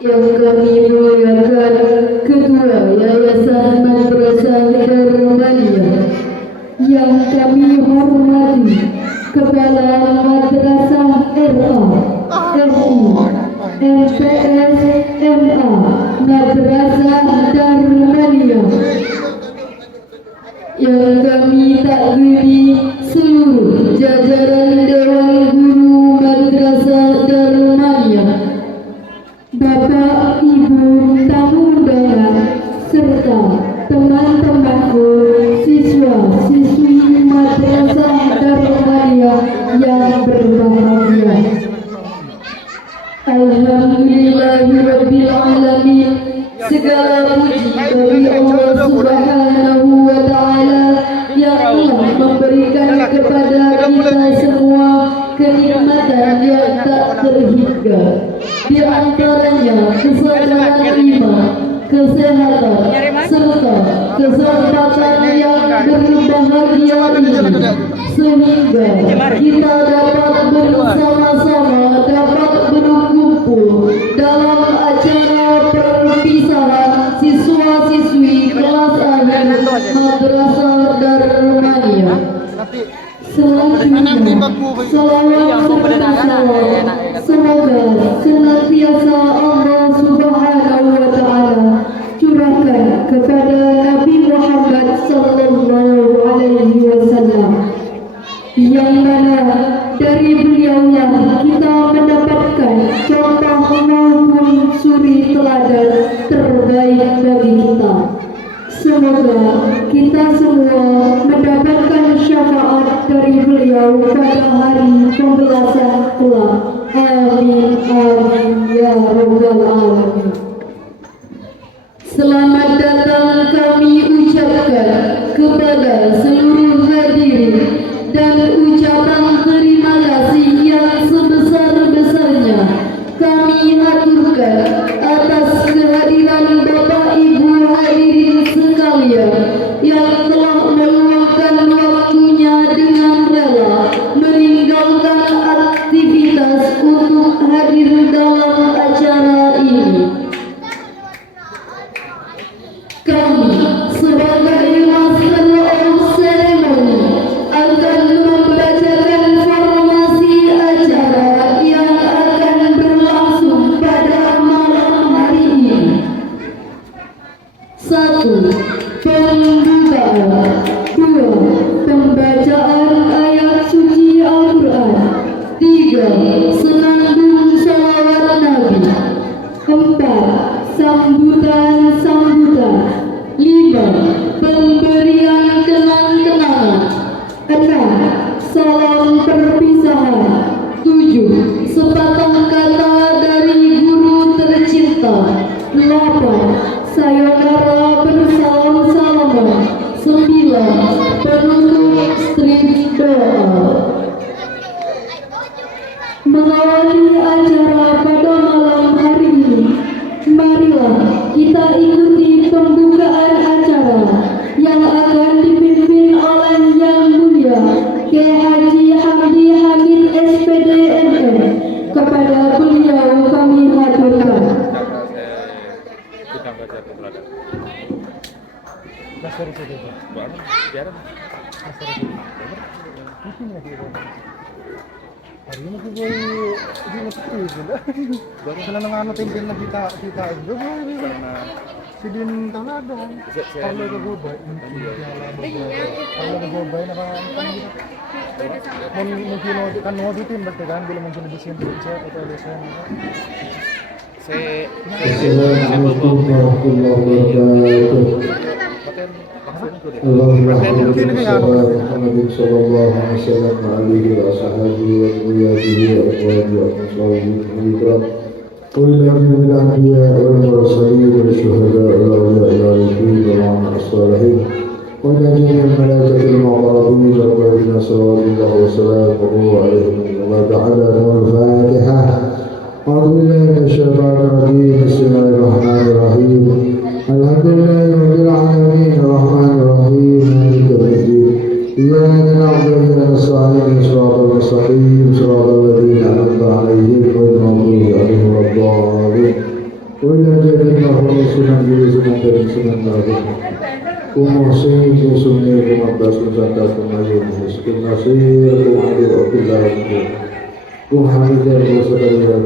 yang kami muliakan, Ketua Yayasan Madrasah Darul-Maniyah, yang kami hormati Kepala Madrasah RA, RI, MPS, MA, Madrasah Darul-Maniyah, yang kami takdiri seluruh jajaran Dewan Guru Madrasah Darul-Maniyah, Bapak, Ibu, tamu undangan, serta teman-temanku, siswa-siswi Madrasah Darul-Maniyah yang berbahagia. Alhamdulillahirabbil alamin. Segala puji bagi Allah Subhanahu wa taala yang telah memberikan kepada kita semua kenikmatan yang tak terhingga. Di antaranya kesadaran iman, kesehatan, serta kesempatan yang berbahagia ini, sehingga kita dapat bersama-sama dapat berkumpul dalam acara perpisahan siswa-siswi kelas akhir Madrasah Darul-Maniyah. Selanjutnya, salawat serta salam semoga senantiasa Allah Subhanahu wa taala curahkan kepada Nabi Muhammad sallallahu alaihi wasallam, yang mana dari beliaulah kita mendapatkan contoh maupun suri teladan terbaik bagi kita. Semoga kita semua mendapatkan syafaat dari beliau pada hari pembelasan kelak. Amin, amin, ya rabbal alamin. Selamat datang kami ucapkan kepada seluruh hadirin, dan ucapan terima kasih yang sebesar-besarnya kami haturkan atas kehadiran Bapak Ibu hadirin sekalian yang telah meluangkan waktunya dengan rela meninggalkan aktivitas untuk hadir dalam acara ini. Kami sebagai Master of Ceremony akan membacakan formasi acara yang akan berlangsung pada malam hari ini. 1. Pembukaan. 2. Pembacaan ayat suci Al-Quran. 3. Senandung salawat Nabi. 4. Sambutan-sambutan. 5. Pemberian kenang-kenangan. 6. Salam perpisahan. 7. Sepatah kata dari guru tercinta. 8. Sayonara bersalam-salaman. 9. Penutup strip doa. Mengawali acara pada malam hari ini, marilah kita ikuti pembukaan acara yang akan dipimpin oleh Yang Mulia Kiai Haji Hamdi Hamid SPD MM. Kepada beliau kami haturkan. Hari ini gue di masjid juga. Baru sana nang timpin na kita itu sidin taladong. Kalau ke gobay, kalau ke gobay mungkin kan mau ditim berarti kan belum mungkin dibisin kerja atau desain. Assalamualaikum warahmatullahi wabarakatuh. Allahumma Muhammad sallallahu alaihi wasallam wa alihi wa sahbihi wa zurriyyatihi wa azwajihi wa ashabihi wa وإلى جميع الأنبياء والمرسلين والشهداء والأولياء والصالحين وإلى جميع الملائكة المقربين والذين صلوات الله وسلامه عليهم وما تعالى الفاتحة. أعوذ بالله من الشيطان الرجيم. بسم الله الرحمن الرحيم. الحمد لله رب العالمين الرحمن الرحيم مالك يوم الدين. إياك نعبد وإياك نستعين صراط المستقيم صراط الذين أنعمت عليهم غير المغضوب عليهم ولا الضالين. وإلى جنة ورسولا بإذنة بسنة الله ومحسن وسني ومقدس وزكاة ومجيد مسكين نصير وعلي عبد الله وحمد وسلام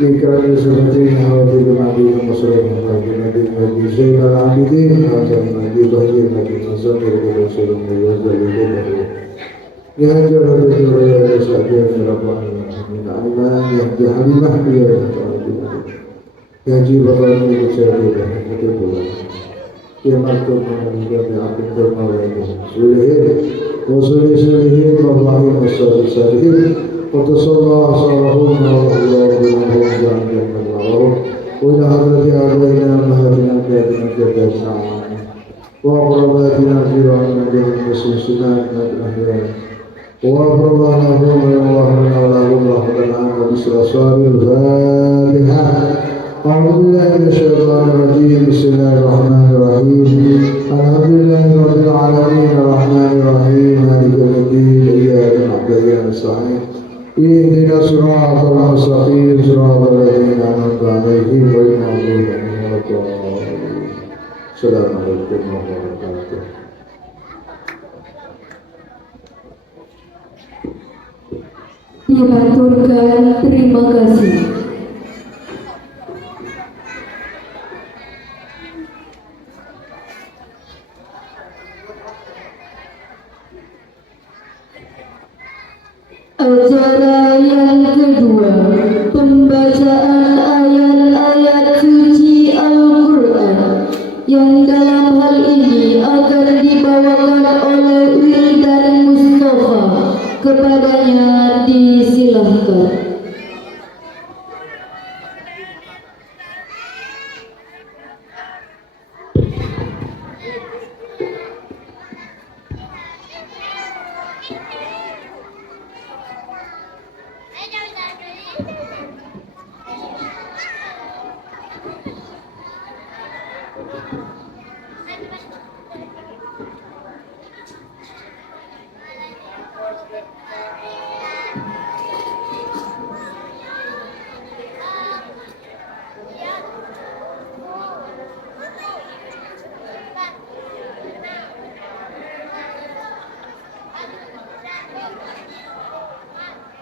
إكرام سنتين هذه النبي مسلم النبي النبي زين العابدين هذا النبي بهي النبي نزل رسول الله وزل يا جرد الرياء سعدين ربنا من عمان يهدي حبيبه يا جيب الرمي وسعدين مكتوب يا مكتوب من الجامع عبد المولى سليم وسليم والله والصالحين وتصلى صالحون الله بمنهم جعل الله وإلى حضرة آبائنا أمهاتنا كاتنا كاتنا وأقرباتنا في رحمة المسلمين الأحياء وأقربنا هم الله من أولادهم رحمة عامة بالأسرار الفاتحة أعوذ بالله من الشيطان الرجيم بسم الله الرحمن الرحيم الحمد لله رب العالمين الرحمن الرحيم مالك يوم الدين إياك نعبد وإياك نستعين اهدنا الصراط المستقيم صراط الذين أنعمت عليهم غير المغضوب عليهم ولا الضالين السلام عليكم ورحمة الله وبركاته. Diaturkan terima kasih. Acara yang kedua, pembacaan ayat-ayat suci Al-Quran yang dalam hal ini akan dibawakan oleh Wildan Mustafa. Kepadanya disilahkan.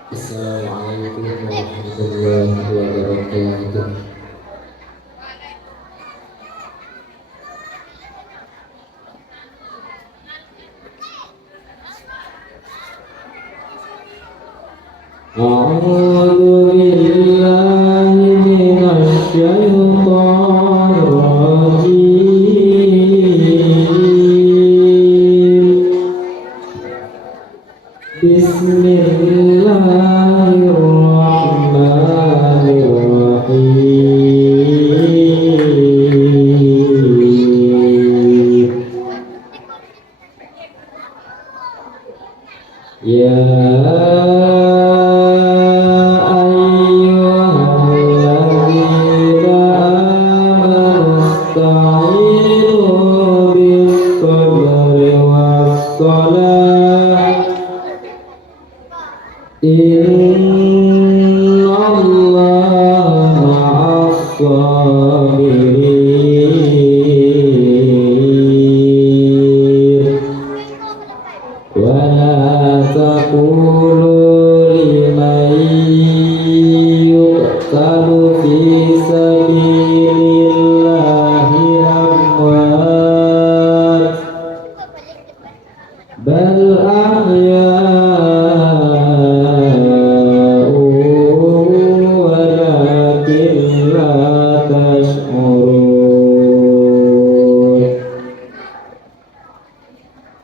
Assalamualaikum warahmatullahi wabarakatuh. A'udzu billahi minasy syaithanir rajim. Bismillahirrahmanirrahim. Ya ayyuhalladzina amanu ista'inu bis-sabri was-salah. Innallaha ma'as-sabirin. Wa la taqulu liman yuqtalu fi sabilillahi amwat bal ahya'u walakin la tash'urun.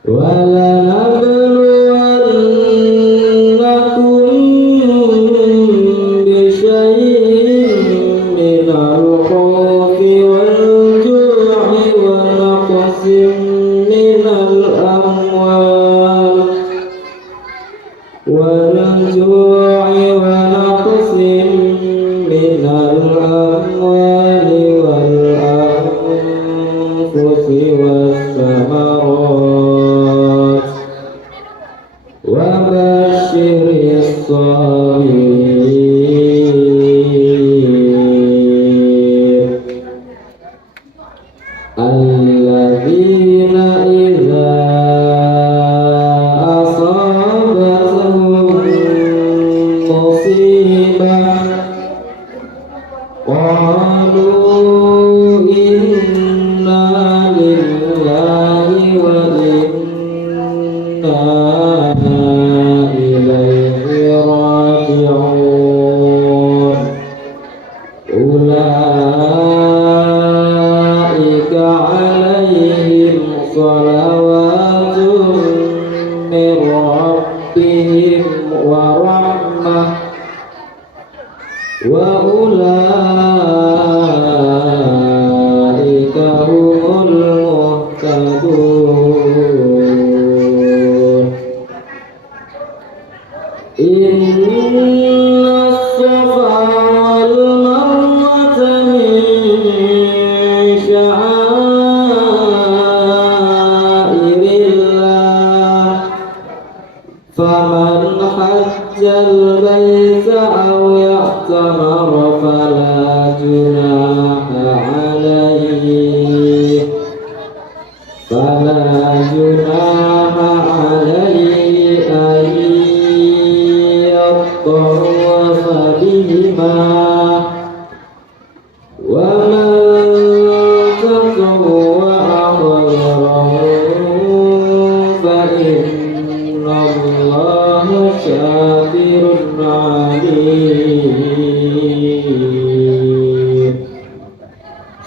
وَلَنَبْلُوَنَّكُمْ بِشَيْءٍ مِّنَ الْخَوْفِ وَالْجُوعِ وَنَقْصٍ مِّنَ الْأَمْوَالِ وَالْأَنفُسِ وَالثَّمَرَاتِ وَبَشِّرِ الصَّابِرِينَ قالوا إنا لله وإنا إليه راجعون أولئك عليهم صلوات من ربهم ورحمة وأولئك هم المهتدون إن الصفا والمروة من شعائر الله فمن حج البيت أو يعتمر فلا جناح عليه أن يطوف بهما ومن تطوع خيرا فإن الله شاكر عليم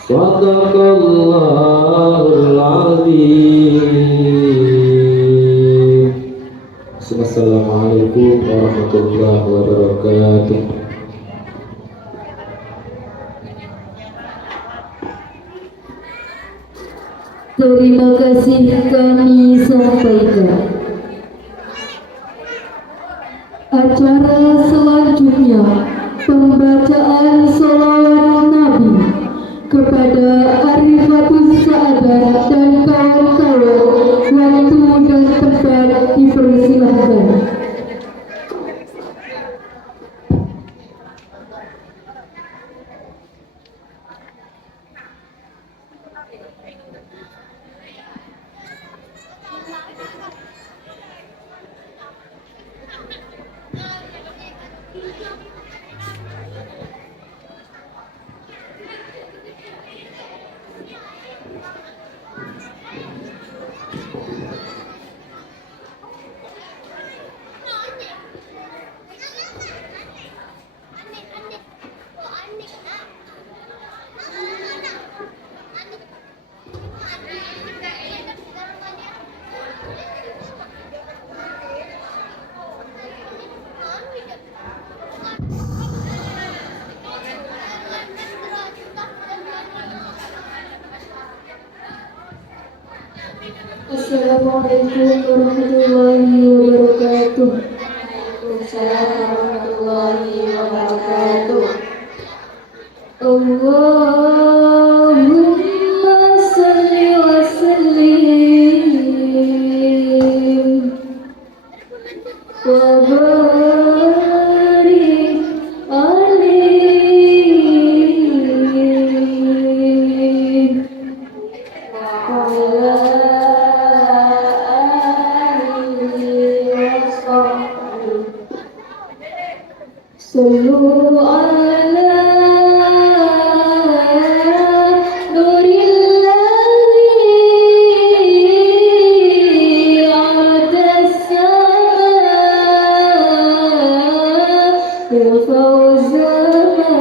صدق الله العظيم. Assalamualaikum warahmatullahi wabarakatuh. Terima kasih kami sampaikan. Acara selanjutnya pembacaan sholawat Nabi kepada Arifatus Sa'adat dan kawan-kawan. Waktu dan tempat dipersilahkan. Assalamualaikum warahmatullahi wabarakatuh. Waalaikumsalam warahmatullahi wabarakatuh. Allahumma salli wa sallim wa barik alaihi wa ala Sallu ala nurillahi atas sama ya fawzaman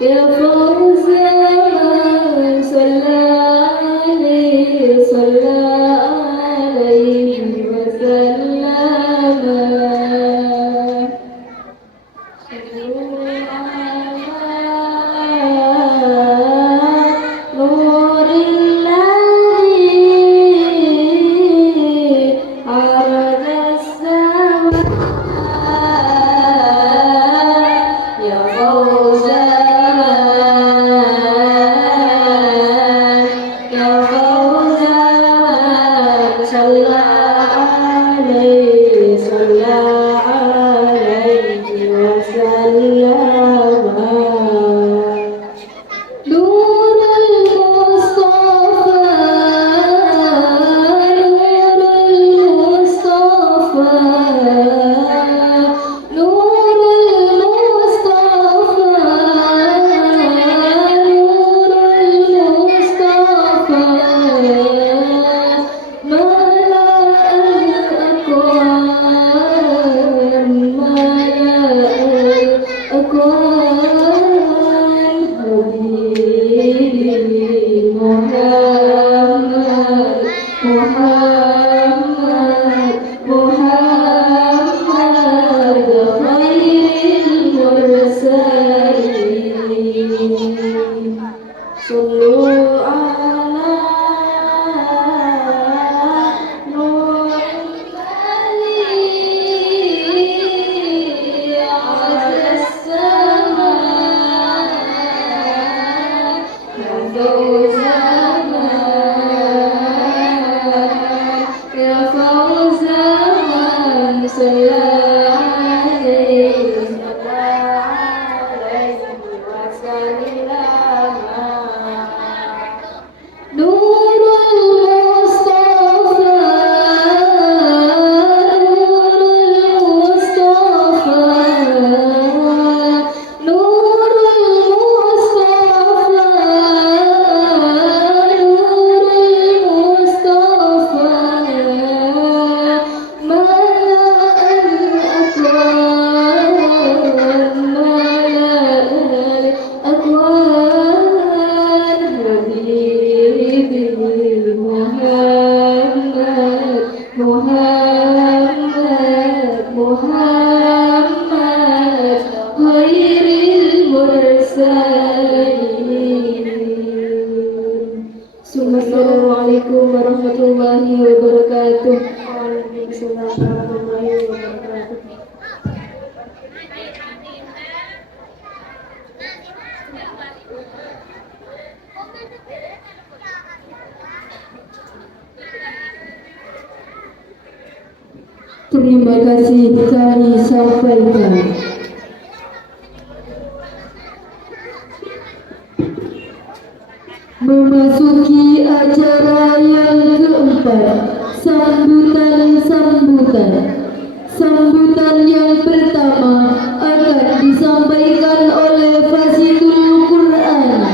ya fawzaman sallallahu alaihi wasallam. Nurul Mustafa أكوان حبيبي محمد محمد محمد خير المرسلين صلوا على نور الذي على السماء يا فوز يا فوز من صلى عليه وسلم نور المصطفى نور المصطفى نور المصطفى نور المصطفى ملأ الأكوان ملأ الأكوان حبيبي محمد محمد محمد خير المرسلين ثم السلام عليكم ورحمة الله وبركاته. Waalaikumsalam warahmatullahi wabarakatuh. Terima kasih kami sampaikan. Memasuki acara yang keempat, sambutan. Sambutan yang pertama akan disampaikan oleh Fasitul Quran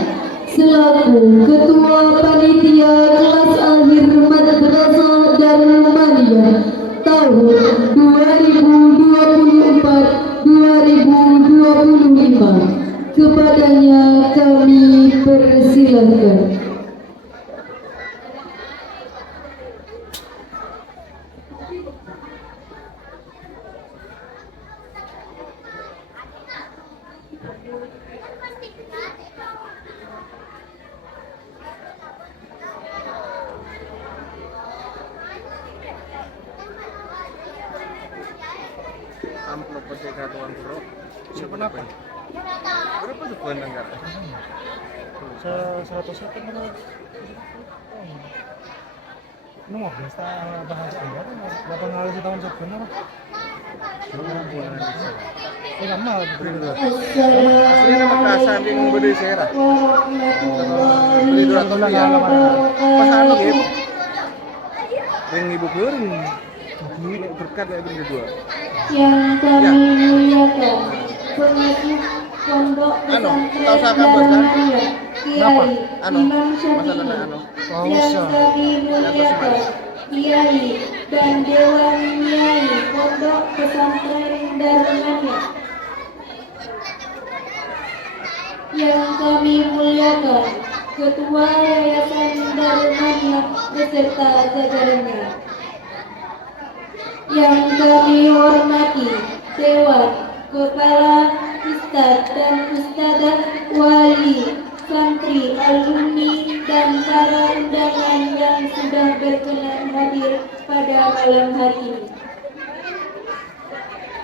selaku Ketua Panitia Kelas Akhir Madrasah Darul Maniyah tahun 2024-2025. Kepadanya kami persilahkan. Amplop kesehatan bro. Siapa apa? Berapa tuh bulan negara? 100 kan? Ini mau bisa bahasa anggaran, 8 kali setahun sebenarnya. Lama beri dulu. Asli nama kasar di beri serah. Beri dulu atau lagi lama. Pas anu gitu. Ring ibu beri. Ini berkat dari beri dua. Yang kami muliakan pengasuh pondok pesantren Darmania Kiai Imam Syafi'i, yang kami muliakan Kiai dan Dewan Kiai Pondok Pesantren Darmania, yang kami muliakan Ketua Yayasan Darmania beserta jajarannya, yang kami hormati Dewan Kepala Ustadz dan Ustadzah Wali, santri, alumni, dan para undangan yang sudah berkenan hadir pada malam hari ini.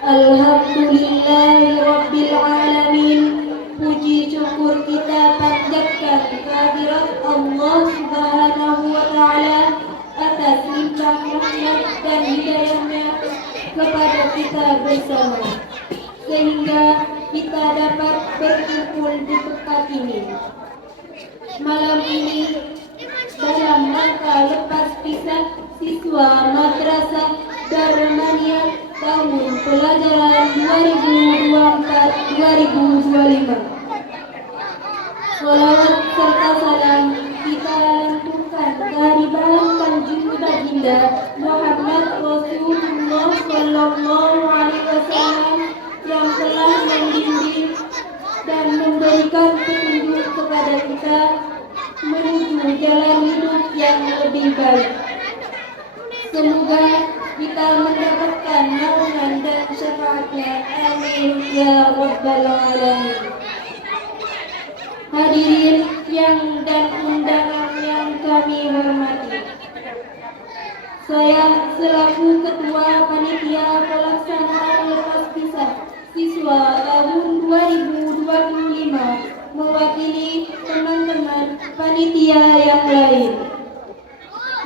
Alhamdulillahirabbil alamin. Puji syukur kita panjatkan kehadirat Allah Subhanahu wa taala atas limpah rahmat dan hidayahnya kepada kita bersama, sehingga kita dapat berkumpul di tempat ini malam ini dalam rangka lepas pisah siswa Madrasah Darmania tahun pelajaran 2024-2025. Salawat serta salam kita lantunkan kehadiran Kanjeng Baginda Muhammad Rasulullah Sallallahu Alaihi Wasallam yang telah membimbing memberikan petunjuk kepada kita menuju jalan hidup yang lebih baik. Semoga kita mendapatkan naungan dan syafaatnya. Amin ya rabbal alamin. Hadirin yang dan undangan yang kami hormati, saya selaku Ketua Panitia Pelaksanaan Lepas Pisah Siswa tahun 2025 mewakili teman-teman panitia yang lain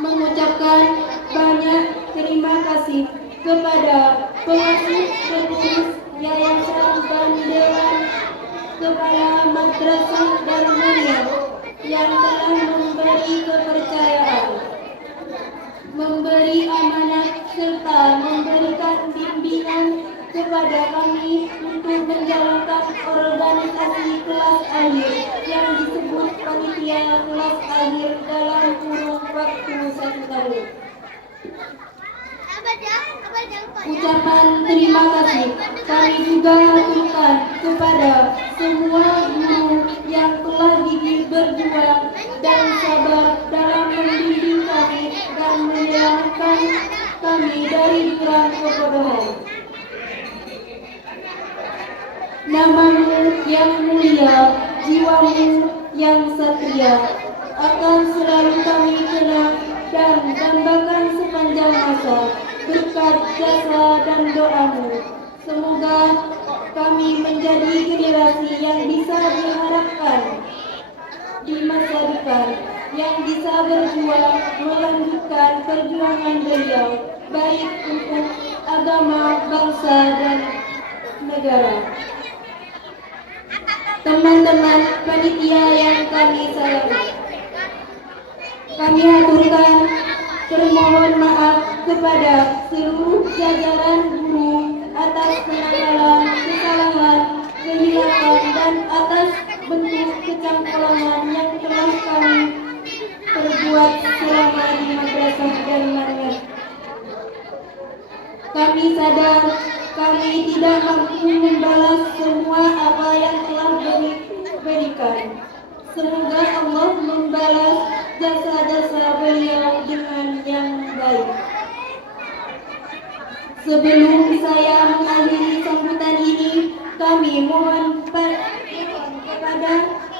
mengucapkan banyak terima kasih kepada pengasuh pengurus yayasan dan dewan kepala madrasah Darmania yang telah memberi kepercayaan, memberi amanat serta memberikan bimbingan kepada kami untuk menjalankan organisasi kelas akhir yang disebut panitia kelas akhir dalam kurun waktu 1 tahun. Ucapan terima kasih kami juga aturkan kepada semua guru yang telah gigih berjuang dan sabar dalam membimbing kami dan menyelamatkan kami dari jurang kebodohan. Namamu yang mulia, jiwamu yang satria akan selalu kami kenang dan dambakan sepanjang masa berkat jasa dan doamu. Semoga kami menjadi generasi yang bisa diharapkan di masa depan, yang bisa berjuang melanjutkan perjuangan beliau baik untuk agama, bangsa, dan negara. Teman-teman panitia yang kami sayangi, kami aturkan permohon maaf kepada seluruh jajaran guru atas penanggalan kesalahan, kehilapan, dan atas bentuk kecangkolangan yang telah kami perbuat selama di madrasah Darmania. Kami sadar kami tidak mampu membalas semua apa yang telah diberikan. Semoga Allah membalas jasa-jasa beliau dengan yang baik. Sebelum saya mengakhiri sambutan ini, kami mohon kepada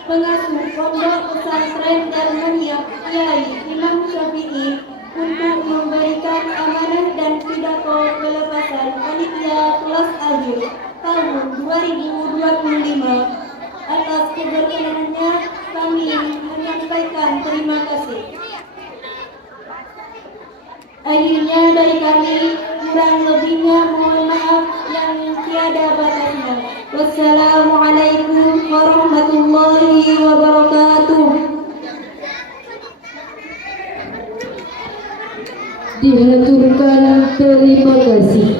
pengasuh Pondok Pesantren Darmania Kiai Imam Syafi'i untuk memberikan amanah dan pidato pelepasan panitia kelas akhir tahun 2025. Atas keberkenanannya kami menyampaikan terima kasih. Akhirnya dari kami, kurang lebihnya mohon maaf yang tiada batasnya. Wassalamualaikum warahmatullahi wabarakatuh. Dihaturkan terima kasih.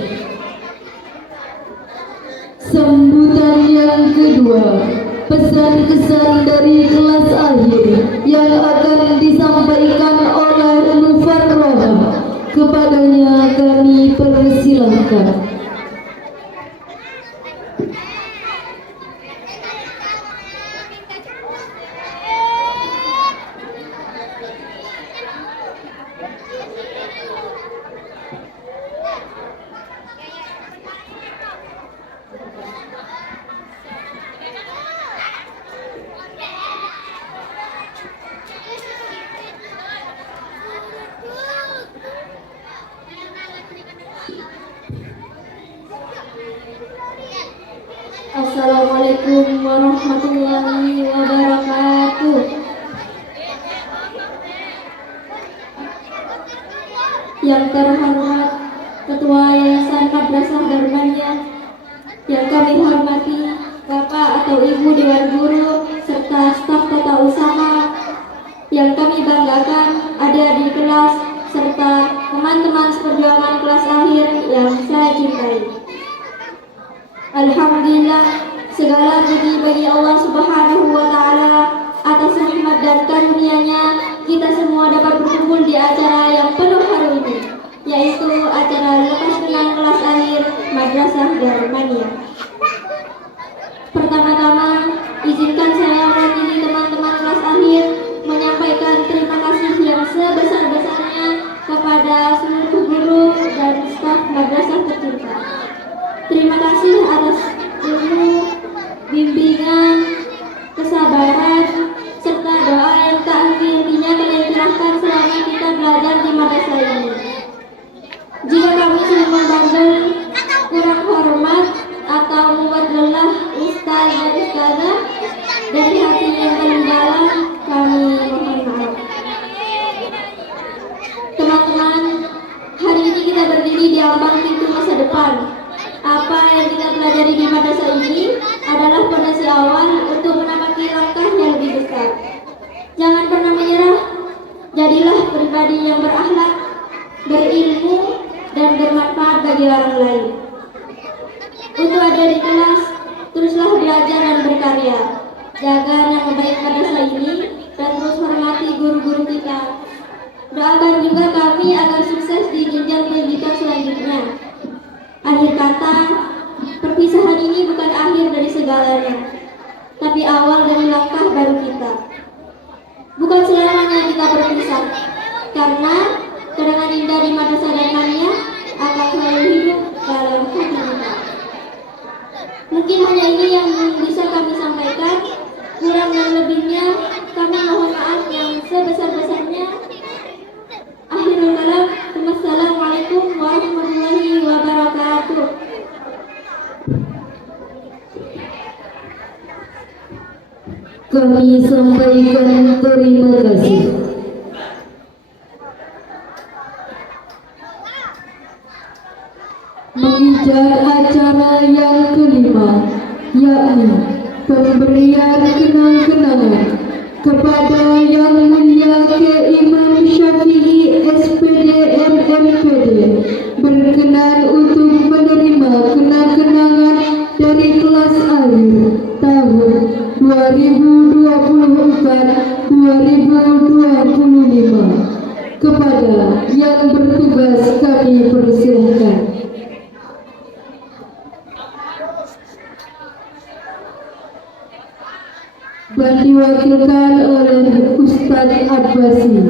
Sambutan yang kedua, pesan kesan dari kelas akhir yang akan disampaikan oleh Mufarrohah. Kepadanya kami persilahkan. Assalamualaikum warahmatullahi wabarakatuh. Yang terhormat Ketua Yayasan Madrasah Darmania, yang kami hormati Bapak atau Ibu Dewan Guru serta staf tata usaha, yang kami banggakan adik-adik kelas serta teman-teman seperjuangan kelas akhir yang saya cintai. Alhamdulillah, segala puji bagi Allah Subhanahu wa Ta'ala atas nikmat dan karunia-Nya kita semua dapat berkumpul di acara yang penuh haru ini, yaitu acara lepas kenal kelas akhir Madrasah Darmania. Pertama-tama, izinkan bagi orang lain. Untuk ada di kelas, teruslah belajar dan berkarya. Jaga nama baik madrasah ini dan terus hormati guru-guru kita. Doakan juga kami agar sukses di jenjang pendidikan selanjutnya. Akhir kata, perpisahan ini bukan akhir dari segalanya, tapi awal dari langkah baru kita. Bukan selamanya kita berpisah, karena kenangan indah di madrasah Darmania akan selalu hidup dalam hati kita. Mungkin hanya ini yang bisa kami sampaikan. Kurang dan lebihnya kami mohon maaf yang sebesar-besarnya. Akhirul kalam, wassalamualaikum warahmatullahi wabarakatuh. Kami sampaikan terima kasih. Menginjak acara yang kelima, yakni pemberian kenang-kenangan kepada Yang Mulia Imam Syafi'i SPD MMPD, berkenan untuk menerima kenang-kenangan dari kelas akhir tahun 2024-2025. Kepada yang bertugas kami persilahkan. Dan diwakilkan oleh Ustadz Abbasi.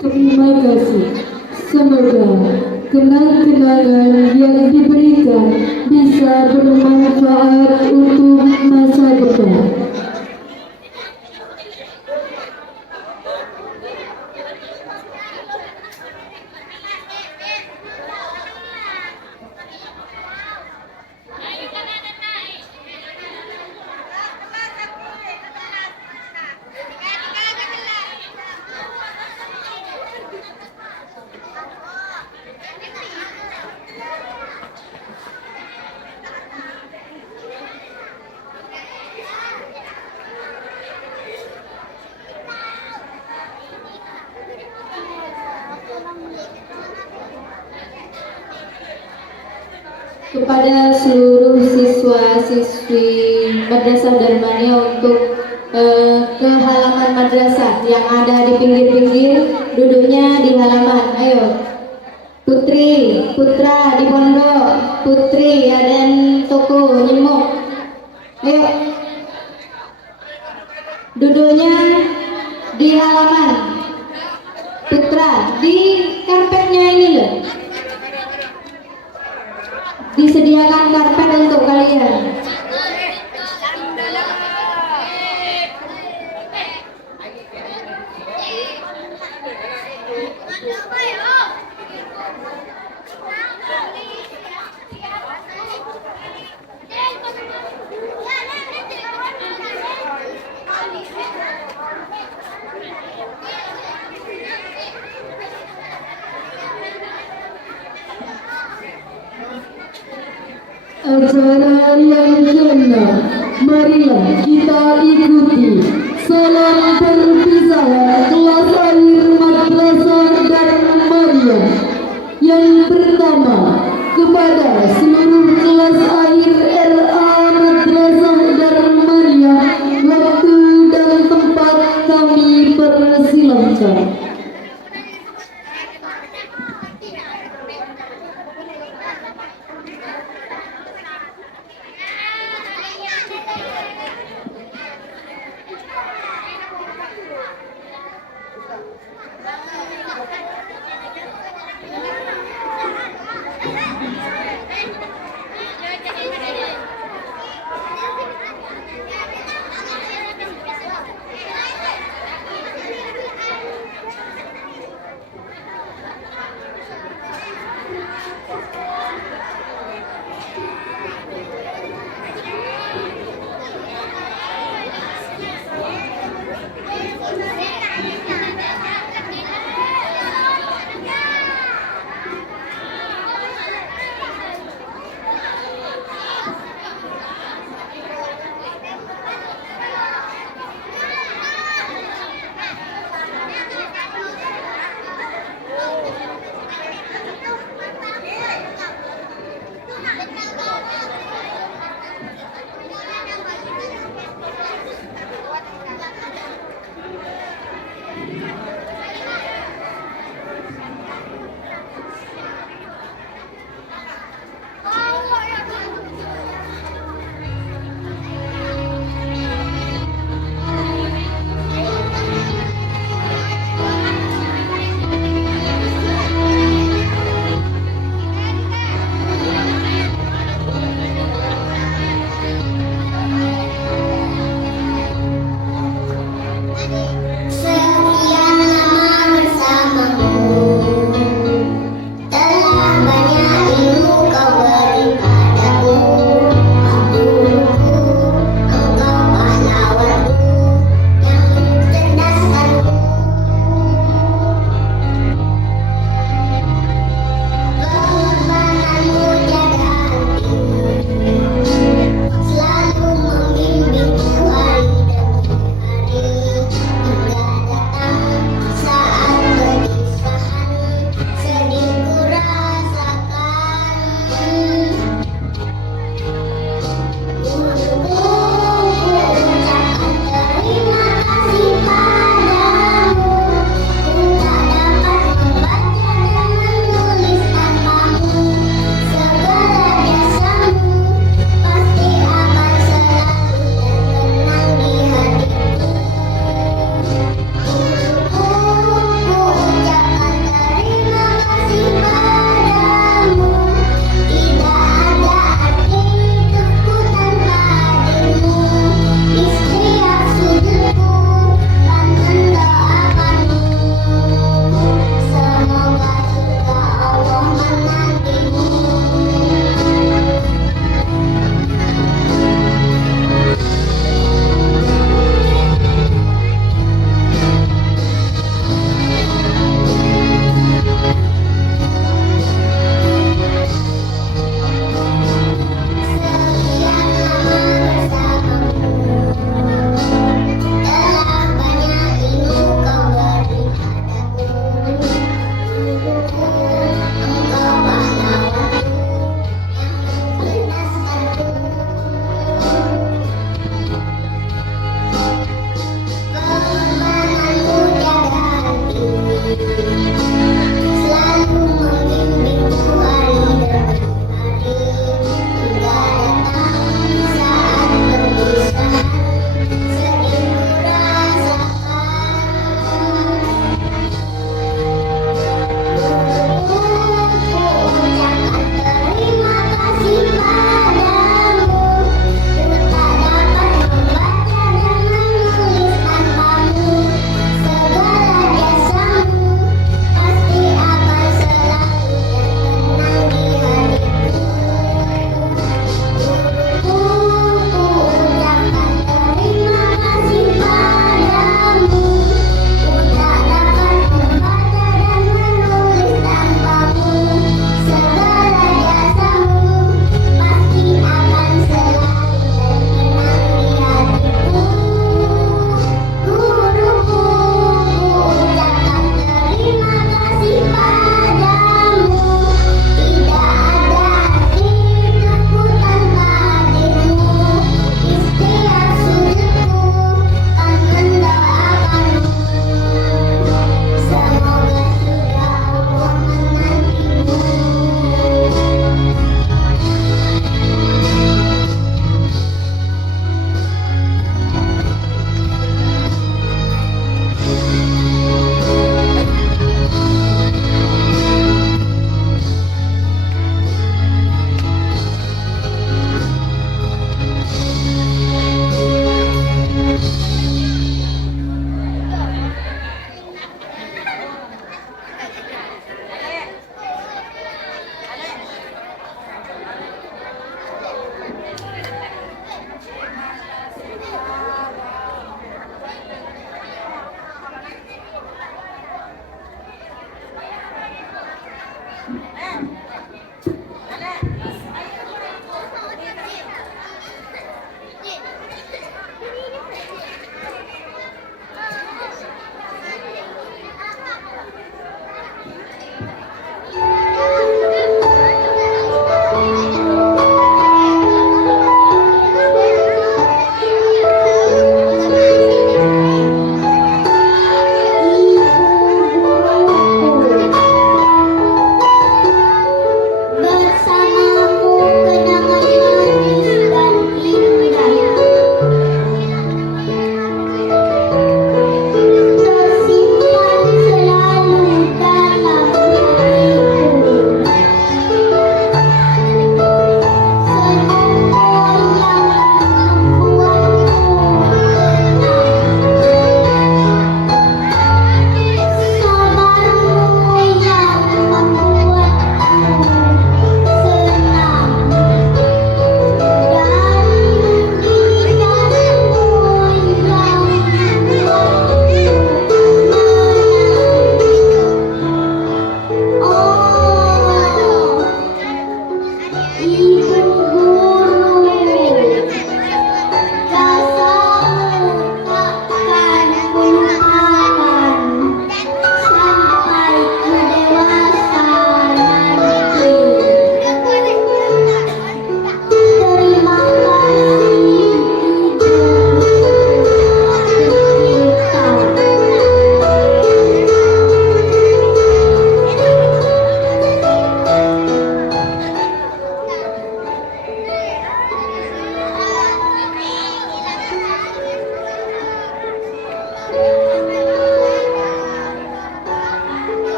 Terima kasih. Semoga kenang-kenangan yang diberikan bisa bermanfaat untuk masa depan. Kepada seluruh siswa-siswi Madrasah Darmania untuk ke halaman madrasah yang ada di pinggir-pinggir, duduknya di halaman. Ayo, Putri, Putra di pondok, Putri ada yang toko nyemuk. Ayo, duduknya di halaman. Putra di karpetnya ini loh. Disediakan karpet untuk kalian. acara yang kena, marilah kita ikuti salam perpisahan kelas akhir Madrasah Darmania. Yang pertama, kepada seluruh kelas akhir RA Madrasah Darmania, waktu dan tempat kami persilahkan.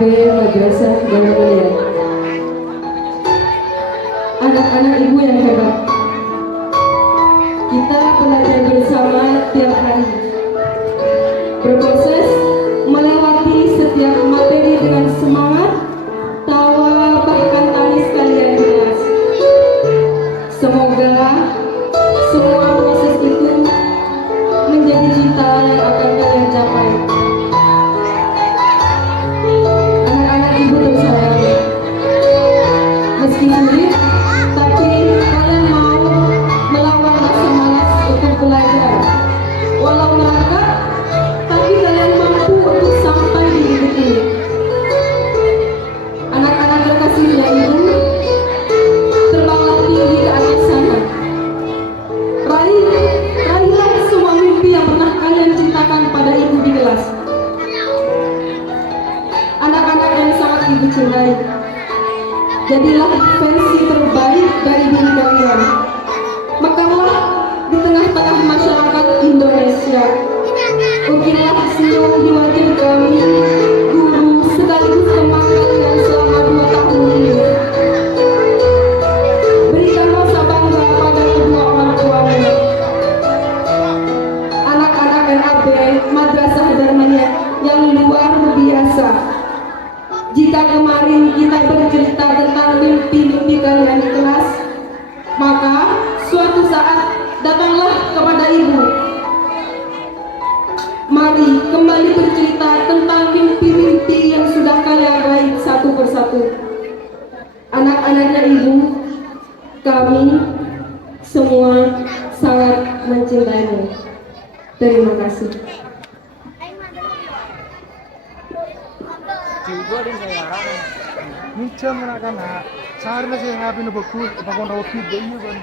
AB Madrasah Darul Mulia. Anak-anak ibu yang hebat, kita belajar bersama tiap hari, berproses melewati setiap materi dengan semangat, tawa, bahkan tangis kalian di kelas. Semoga semua proses itu menjadi cinta yang akan kalian capai. Anak-anak ibu tersayang, meski sulit, tapi kalian mau melawan rasa malas untuk belajar. Walau merangkak, tapi kalian mampu untuk sampai di titik ini. Anak-anak terkasih ibu, terbanglah tinggi ke atas sana. Raihlah semua mimpi yang pernah kalian cintakan pada ibu di kelas. Anak-anak yang sangat ibu cintai, jadilah versi terbaik dari diri kalian. Mekarlah di tengah-tengah masyarakat Indonesia. Ukirlah senyum di wajah kami, guru sekaligus teman kalian selama 2 tahun ini. Berikan rasa bangga pada kedua orang tuamu. Anak-anak NAB Madrasah Darmania yang luar biasa. Jika kemarin kita bercerita tentang mimpi-mimpi kalian di kelas, maka suatu saat datanglah kepada ibu. Mari kembali bercerita tentang mimpi-mimpi yang sudah kalian raih satu persatu. Anak-anaknya ibu, kami semua sangat mencintaimu. Terima kasih. Mincha anak-anak, cari nasi yang habis nu bagus, bangun rawat hidup ini kan.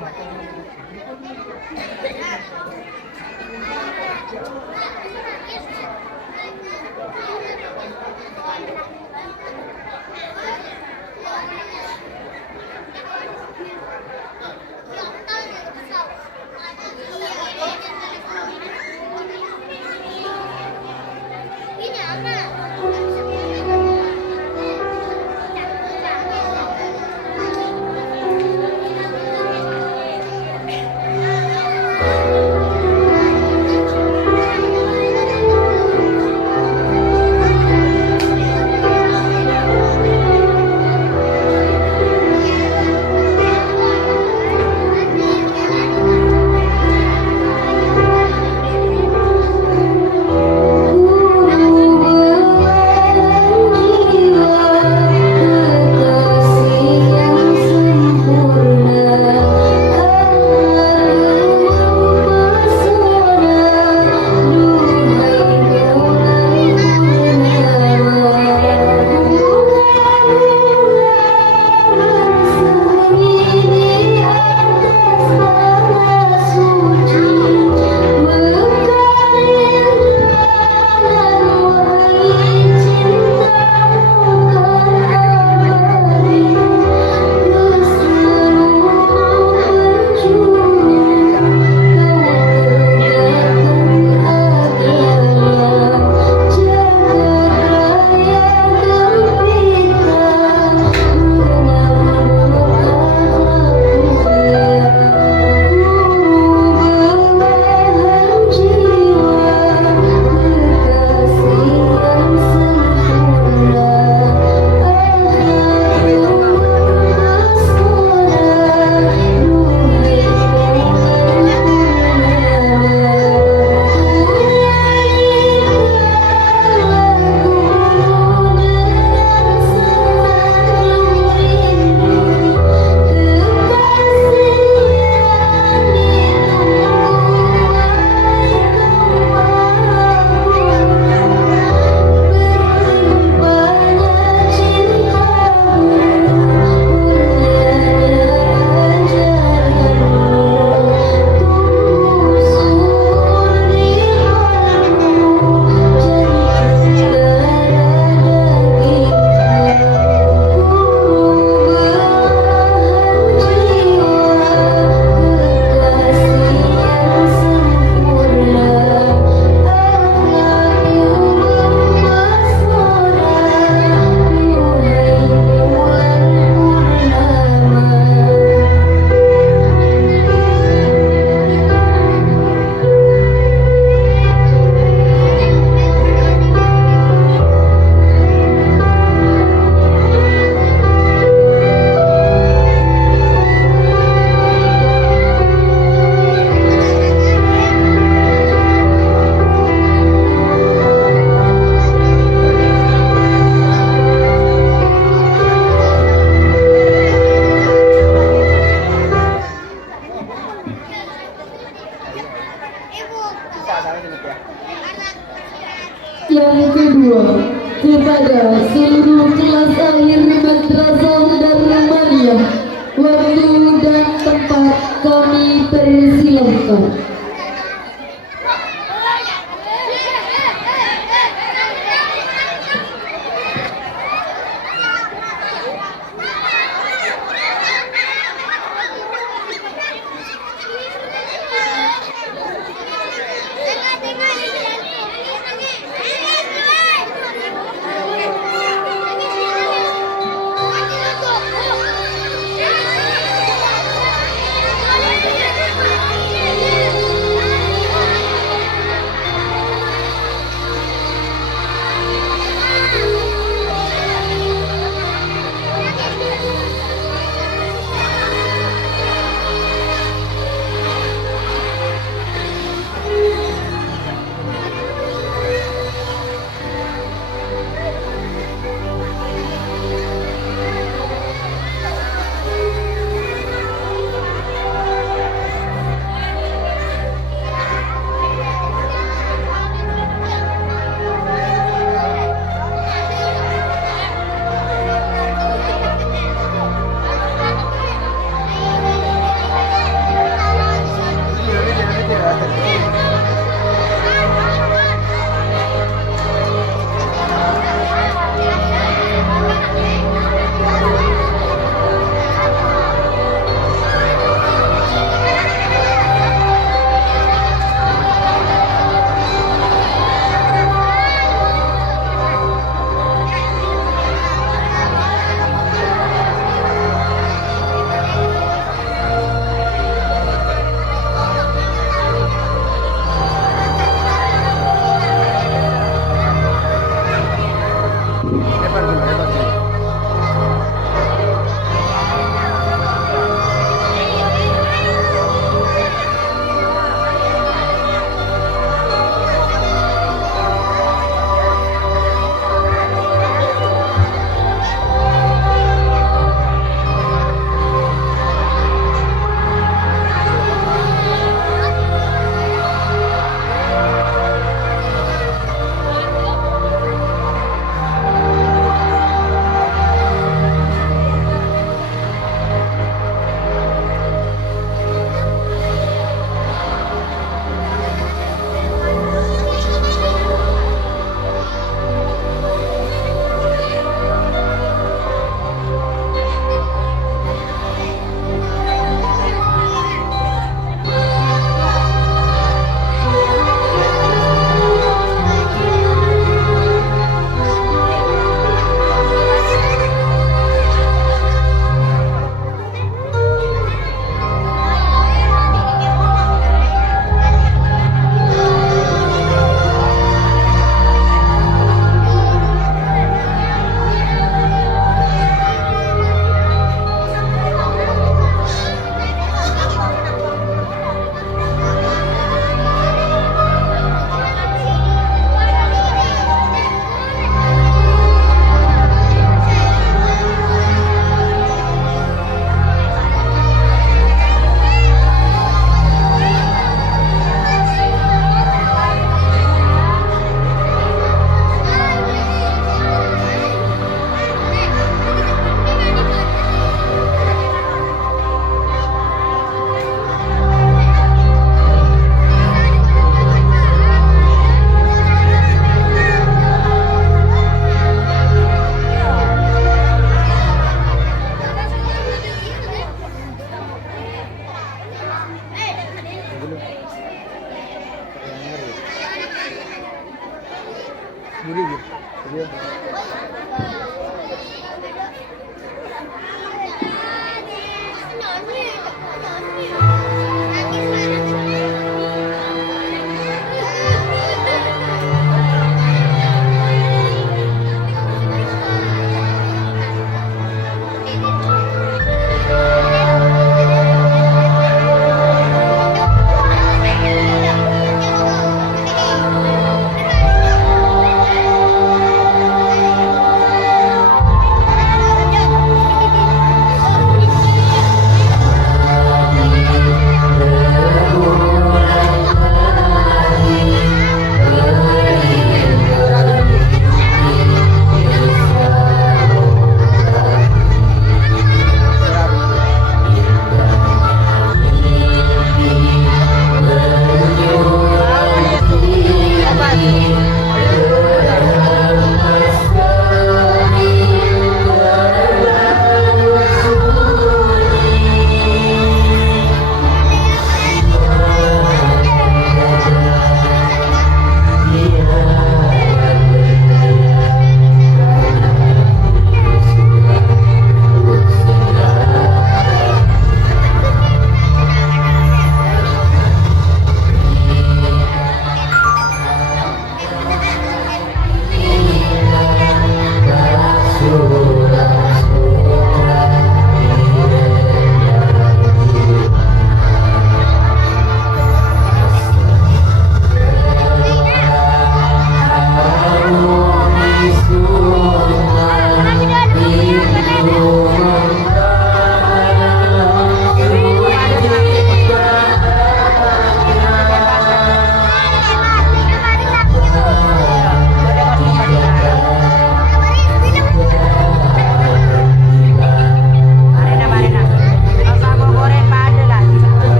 yang kedua kepada seluruh kelas akhir Madrasah Darmaniyah. Waktu dan tempat kami persilahkan.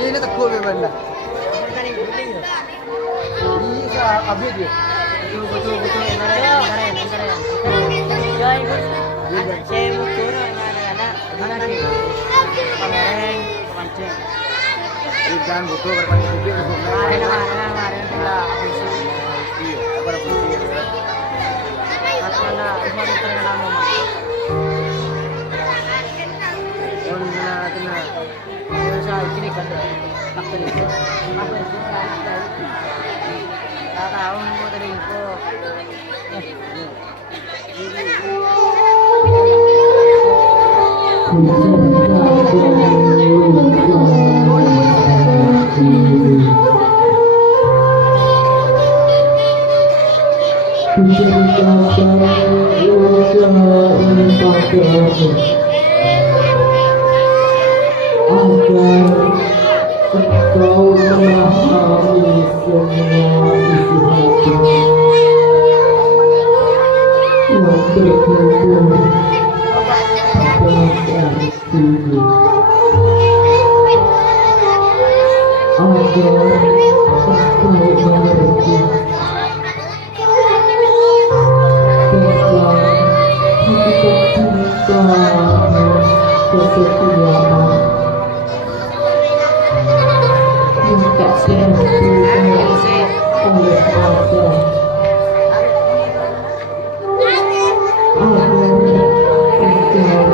Ini tekuk memang dah. Ini habis dia. Betul. Saya mau turun anak-anak. Mana nih? Pameran, pancing. Ikan butuh berapa juga Kemarin kita Iya, apa ada putih. karena cuma terkenal nama. Kena. Saya kini kan faktor itu. Apa itu? Tak tahu mau tadi info. Engkau memahami semua isi hati yang terkubur dalam sini, agar engkau mengerti tentang hakikat cinta kesetiaan yang tak berhenti oleh masa, agar engkau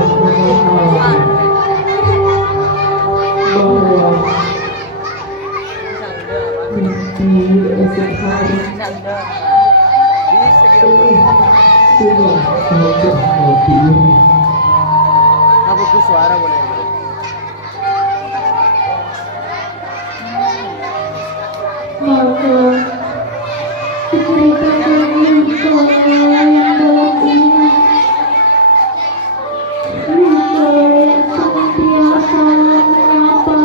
memahami bahwa mimpi esok hari sudah saja hadir. Apa tuh suara boleh? Maka diberikan luka yang dalam ini, luka yang senantiasa menyapa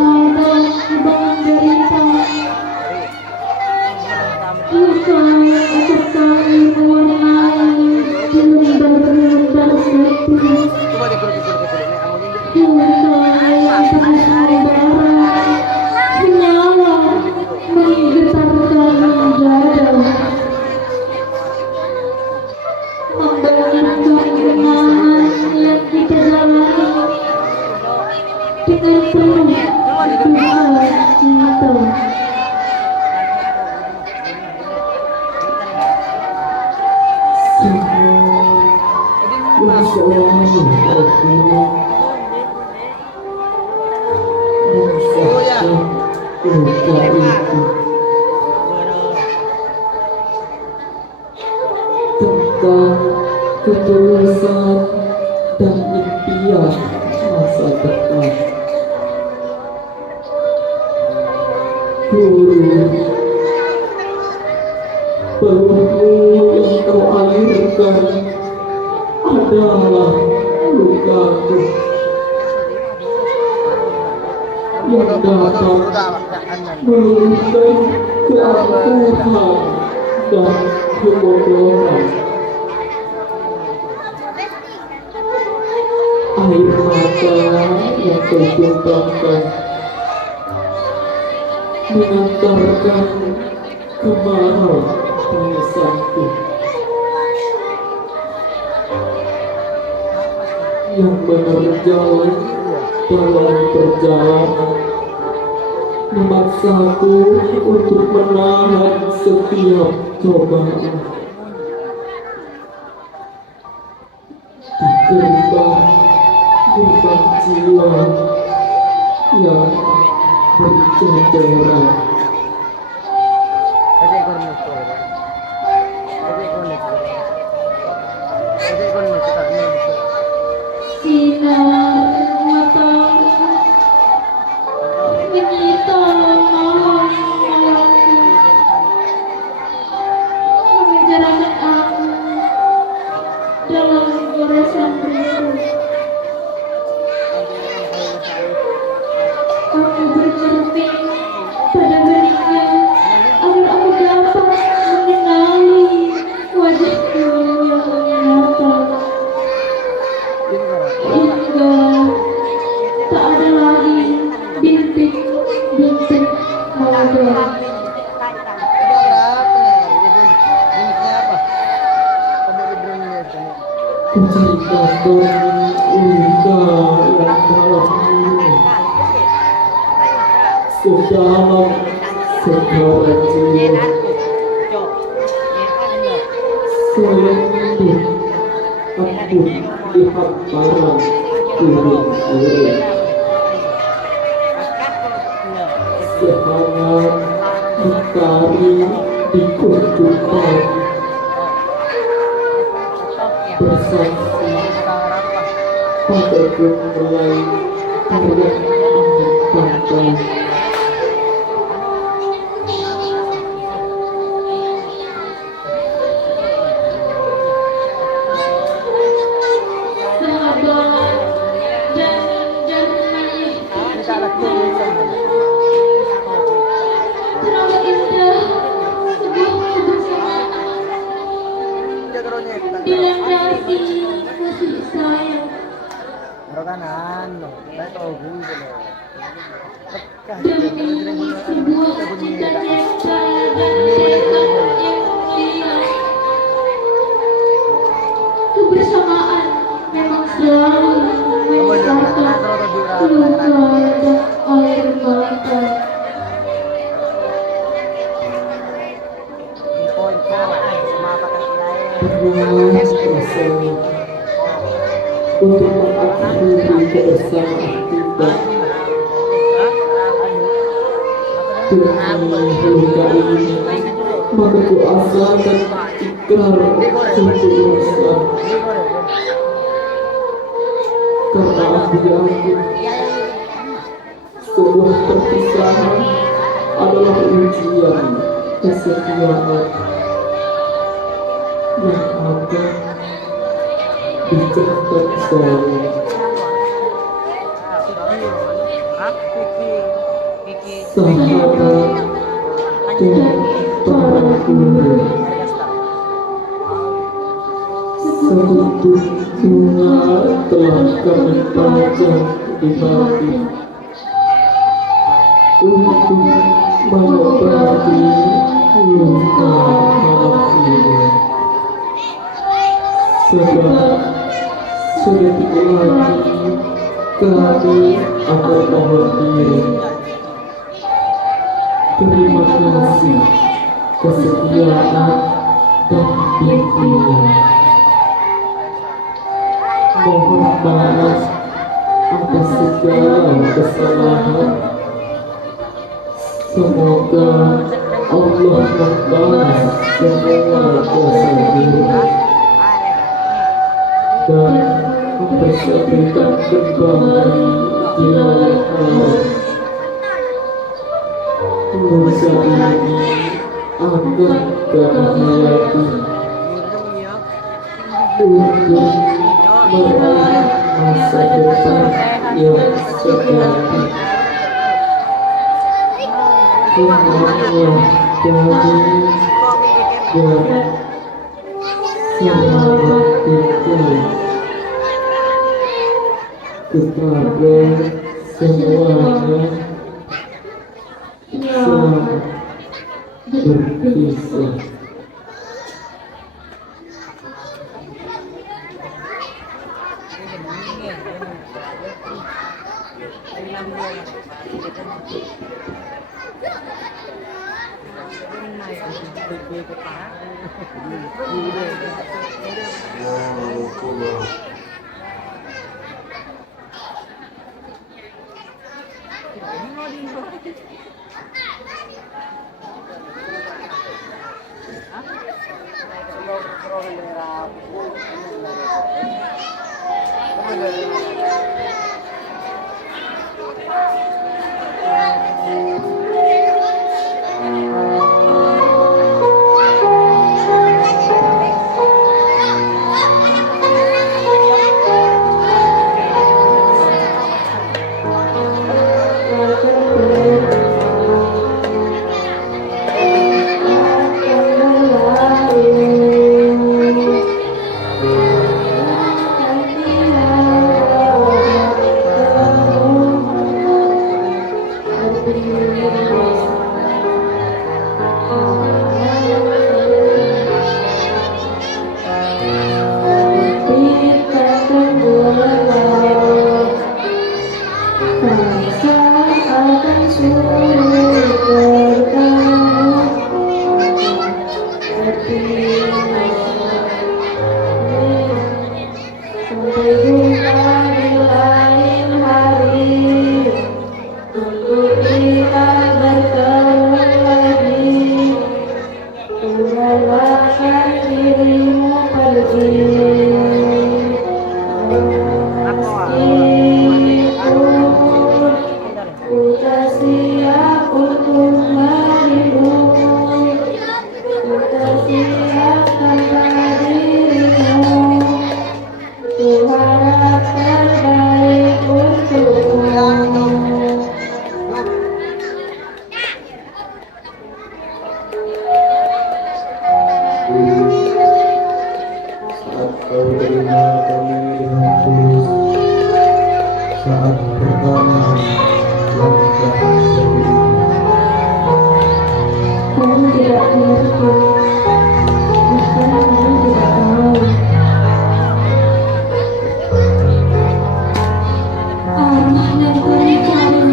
dan menderita, luka yang acap kali mewarnai lembar-lembar hati, Coba dikurut-kurut ini, luka yang terus membara, menyala, menggetarkan dada, membangunkan kenangan yang kita jalani dengan penuh doa cinta. Tentang ketulusan dan impian masa depan. Guru, peluru yang kau alirkan adalah lukaku yang dapat meluluhkan keangkuhan dan kebodohan. Air mata yang kau tumpahkan mengantarkan kemarau tangisanku yang menerjang dalam perjalanan, memaksaku untuk menahan setiap cobaan. Di gerbang jiwa yang berceceran. Sinar matamu menyita malam-malamku, memenjarakan aku dalam goresan rindu. Aku bercermin pada beningnya agar aku dapat mengenali wajahku yang nyata. luka yang dalam ini sedalam segala jiwa selembut ampun di hamparan turun-turun sehangat mentari di kunjung pagi bersaksi pada mulai tarian angin pantai sahabat dan terlalu indah sebuah kebersamaan dilandasi kasih sayang demi sebuah cinta yang kaya dan kedekatan yang mulia. Kebersamaan memang selalu memisahkan luka dan air mata. pernah rasa untuk mengakhiri kebersamaan kita demi luka ini maka ku asalkan ikrar ketulusan karena aku yakin sebuah perpisahan adalah ujian kesetiaan yang akan dicatat selalu. Sahabat dan para guru, sebuah bunga telah kami pajang di hati untuk mengobati luka malam ini. Sebab sedetik lagi kami akan mohon diri. Terima kasih kesetiaan dan bimbingan. Mohon maaf atas segala kesalahan. Semoga Allah membalas semua dosa diri dan mempersabrikan kembali di lain hari. Luka ini akan kami hayati untuk meraih masa depan yang sejati. Hendaklah kami dan selamat tinggal kepada semuanya. Selamat berpisah. berjumpa di lain hari untuk kita bertemu lagi. Relakan dirimu pergi, meskipun ku tak siap untuk merindu, ku tak siap tanpa dirimu. Ku harap terbaik untukmu. Saat kau terima kami dengan tulus, saat pertama langkah berdiri, Kamu tidak mengerti, bahkan kamu tidak tahu. Arah yang kami cari,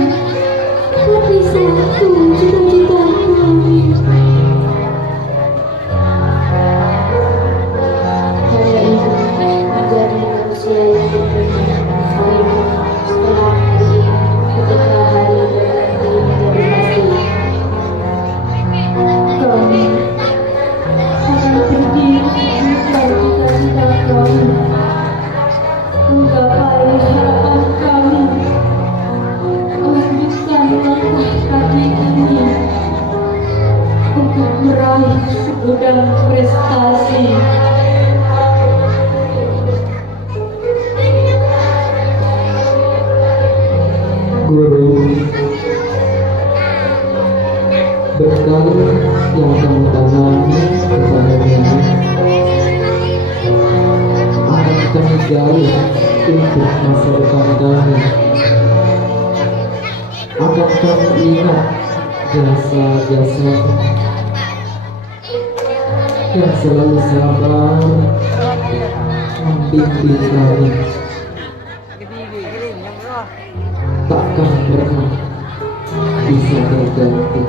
tapi satu cita-cita kami. Hanya ingin menjadi manusia yang berbeda harimu setelah hari ini, ketika hari berganti menjadi pasti. Kami akan pergi menggapai cita-cita kami, menggapai harapan kami, melanjutkan langkah kaki ini untuk meraih segudang prestasi. Guru, bekal yang kamu tanami kepadanya akan kami gali untuk masa depan kami. Akan kami ingat jasa-jasa yang selalu sabar membimbing kami. Takkan pernah bisa terganti.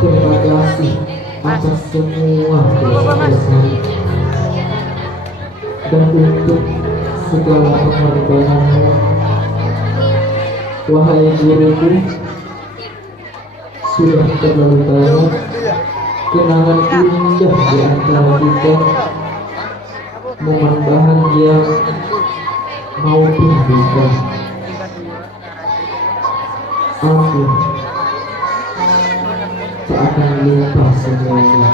Terima kasih atas semua dosa-dosa dan untuk segala pengorbananmu. Wahai guruku, sudah terlalu banyak kenangan indah di antara kita, momen bahagia maupun duka. Aku tak akan lupa semuanya.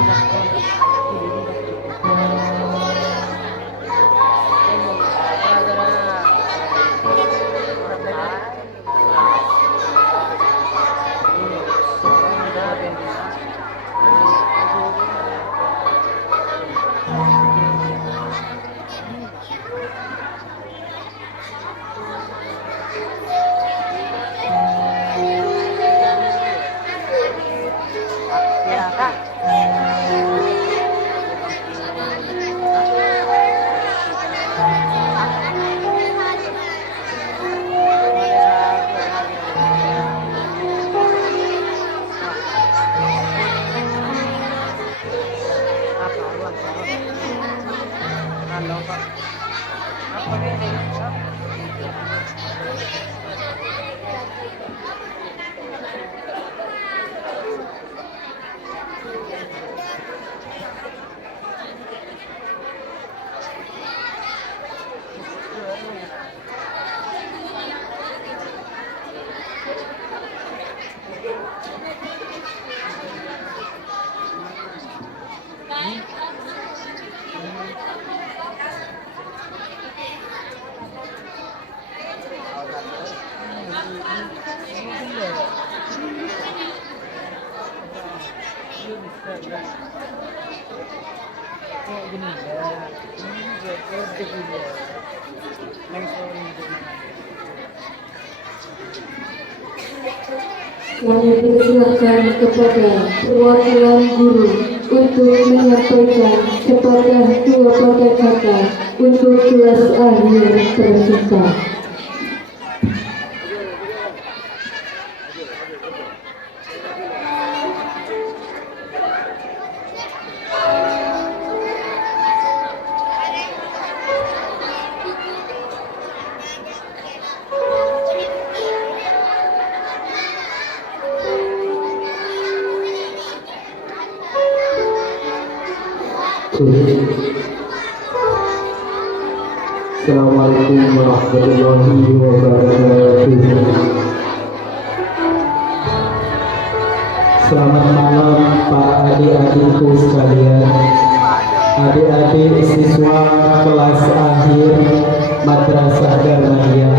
Kami persilakan kepada perwakilan guru untuk menyampaikan sepatah dua patah kata untuk kelas akhir tercinta. Assalamualaikum warahmatullahi wabarakatuh. Selamat malam para adik-adikku sekalian, adik-adik siswa kelas akhir Madrasah Darmaniyah,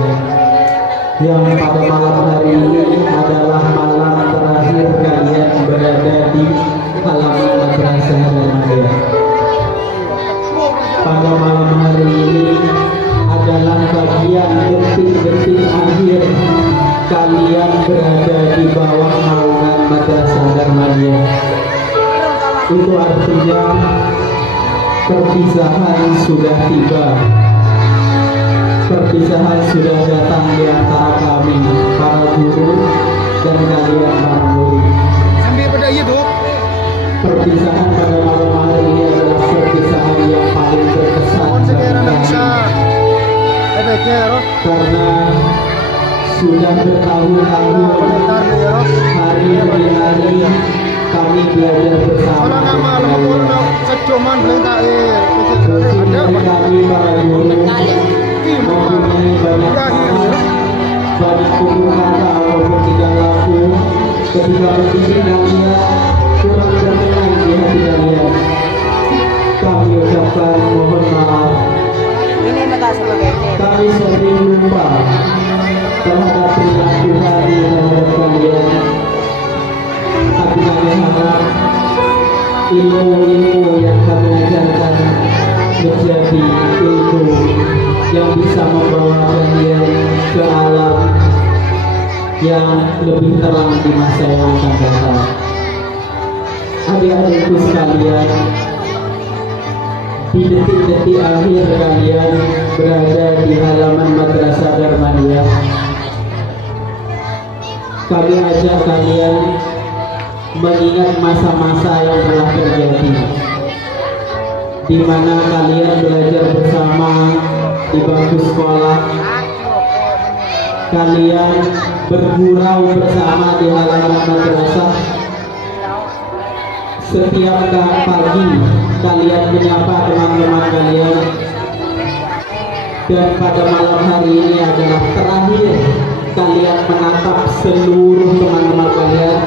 yang pada malam hari ini adalah malam terakhir kalian berada di halaman Madrasah Darmaniyah. Pada malam hari ini adalah bagian detik-detik akhir kalian berada di bawah naungan Madrasah Darmaniyah. Itu artinya perpisahan sudah tiba. Perpisahan sudah datang di antara kami, para guru dan kalian para murid. Sambil pada hidup. Perpisahan pada malam hari ini adalah perpisahan yang paling berkesan bagi kami, karena sudah bertahun-tahun hari demi hari kami belajar bersama dengan kalian. Mungkin kami para guru mempunyai banyak kata, banyak tutur kata ataupun tingkah laku ketika mendidik kalian kurang berkenan di hati kalian. Kami ucapkan mohon maaf. Ini mata sebagai ini. Kami sering lupa terhadap perilaku kami terhadap kalian. Tapi kami harap ilmu-ilmu yang kami ajarkan menjadi ilmu yang bisa membawa kalian ke alam yang lebih terang di masa yang akan datang. Adik-adikku sekalian, di detik-detik akhir kalian berada di halaman Madrasah Darmaniyah, kami ajak kalian mengingat masa-masa yang telah terjadi, di mana kalian belajar bersama di bangku sekolah, kalian bergurau bersama di halaman madrasah. Setiap pagi kalian menyapa teman-teman kalian, dan pada malam hari ini adalah terakhir kalian menatap seluruh teman-teman kalian,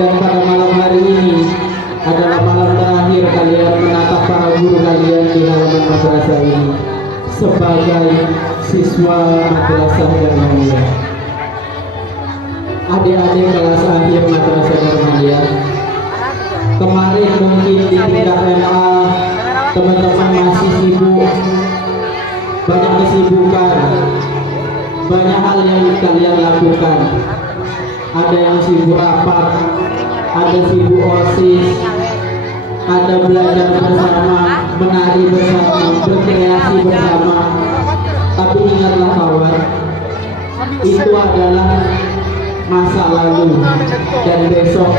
dan pada malam hari ini adalah malam terakhir kalian menatap para guru kalian di halaman madrasah ini sebagai siswa Madrasah Darmaniyah. Adik-adik kelas akhir Madrasah Darmaniyah, kemarin mungkin di tingkat MA teman-teman masih sibuk, banyak kesibukan, banyak hal yang kalian lakukan. Ada yang sibuk rapat, ada sibuk OSIS, ada belajar bersama, menari bersama, berkreasi bersama. Tapi ingatlah kawan, itu adalah masa lalu, dan besok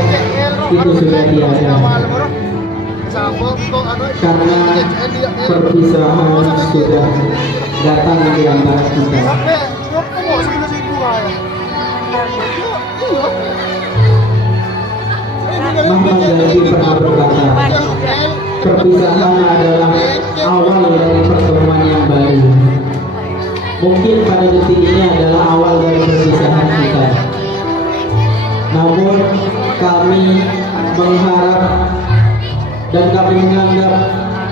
itu sudah tiada, karena perpisahan sudah datang di antara kita. Muhammad Ghazali pernah berkata, perpisahan adalah awal dari pertemuan yang baru. Mungkin pada detik ini adalah awal dari perpisahan kita. Namun kami mengharap dan kami menganggap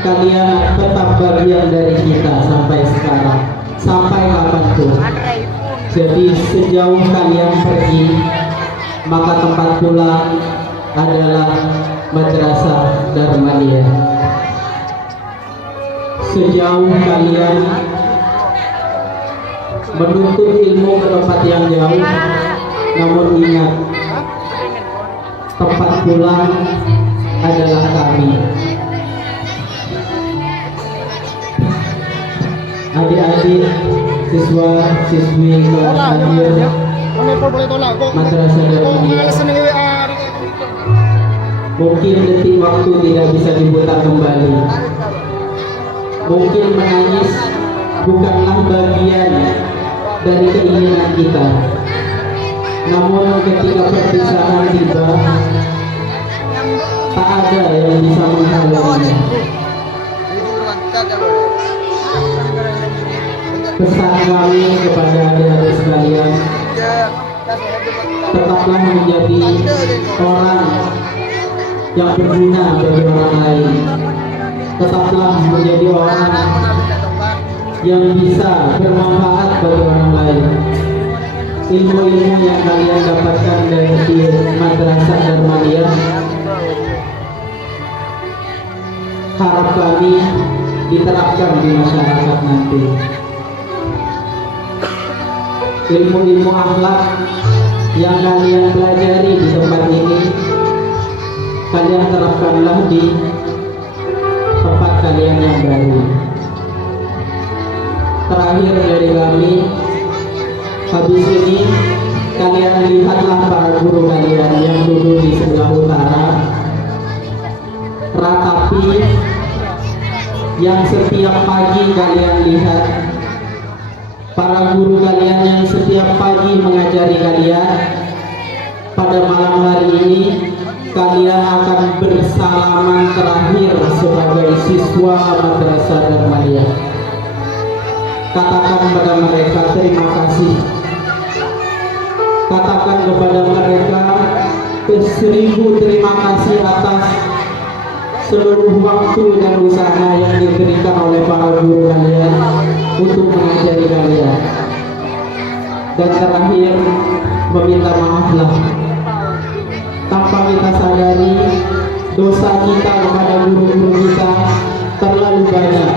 kalian tetap bagian dari kita sampai sekarang, sampai kapanpun. Jadi sejauh kalian pergi, maka tempat pulang adalah Madrasah Darmaniyah. Sejauh kalian menuntut ilmu ke tempat yang jauh, namun ingat, tempat pulang adalah kami. Adik-adik, siswa-siswi kelas akhir Madrasah Darmaniyah, mungkin detik waktu tidak bisa diputar kembali. Mungkin menangis bukanlah bagian dari keinginan kita. Namun ketika perpisahan tiba, tak ada yang bisa menghalanginya. Pesan kami kepada adik-adik sekalian, tetaplah menjadi orang yang berguna bagi orang lain. Tetaplah menjadi orang yang bisa bermanfaat bagi orang lain. Ilmu-ilmu yang kalian dapatkan dari Madrasah Darmaniyah, harap kami diterapkan di masyarakat nanti. Ilmu-ilmu akhlak yang kalian pelajari di tempat ini, kalian terapkanlah di tempat kalian yang baru. Terakhir dari kami, habis ini kalian lihatlah para guru kalian yang duduk di sebelah utara. Ratapi yang setiap pagi kalian lihat, para guru kalian yang setiap pagi mengajari kalian. Pada malam hari ini kalian akan bersalaman terakhir sebagai siswa Madrasah Darmaniyah. Katakan kepada mereka terima kasih. Katakan kepada mereka 1000 terima kasih atas seluruh waktu dan usaha yang diberikan oleh para guru kalian untuk mengajari kalian. Dan terakhir, meminta maaflah. Tanpa kita sadari, dosa kita kepada guru-guru kita terlalu banyak.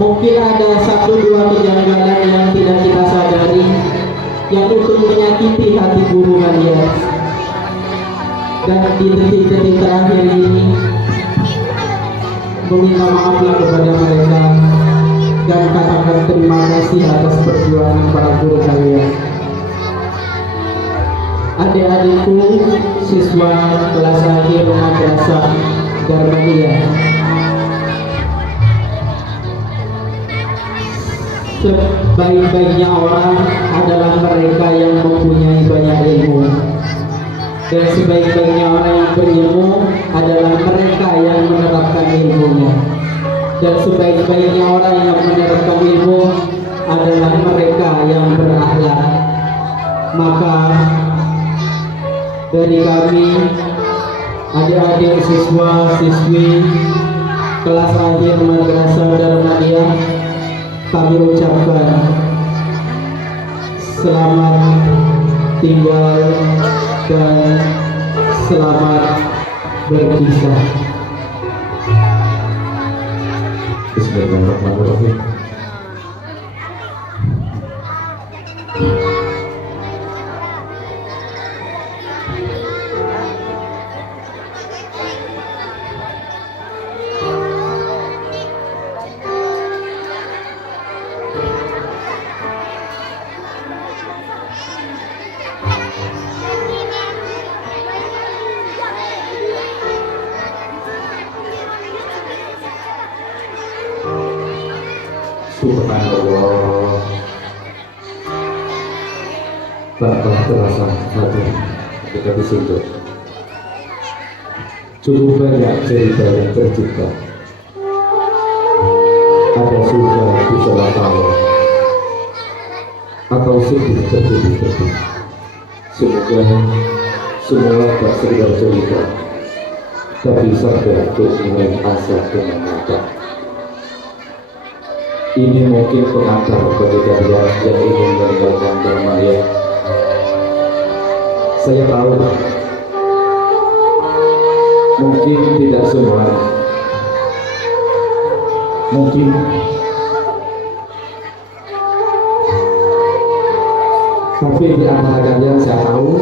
Mungkin ada 1-2 kejanggalan yang tidak kita sadari, yang untuk menyakiti hati guru kalian. Dan di detik-detik terakhir ini, meminta maaflah kepada mereka dan katakan terima kasih atas perjuangan para guru kalian. Adik-adikku, siswa kelas akhir Madrasah Darmaniyah, sebaik-baiknya orang adalah mereka yang mempunyai banyak ilmu, dan sebaik-baiknya orang yang berilmu adalah mereka yang menerapkan ilmunya, dan sebaik-baiknya orang yang menerapkan ilmu adalah mereka yang berakhlak. Maka dari kami, adik-adik siswa-siswi kelas akhir Madrasah Darmaniyah, kami ucapkan selamat tinggal dan selamat berpisah. Bismillahirrahmanirrahim. Subhanallah, Bapak terasa hati ketika disentuh. Cukup banyak cerita yang tercipta. Ada suka di salah tawa, atau sedih tertutup. Semoga semua tak sekedar cerita, tapi sadar untuk mengenai asa dengan mata. Ini mungkin pengantar bagi kalian yang ingin meninggalkan Darmaniyah. Saya tahu mungkin tidak semua, mungkin tapi di antara kalian saya tahu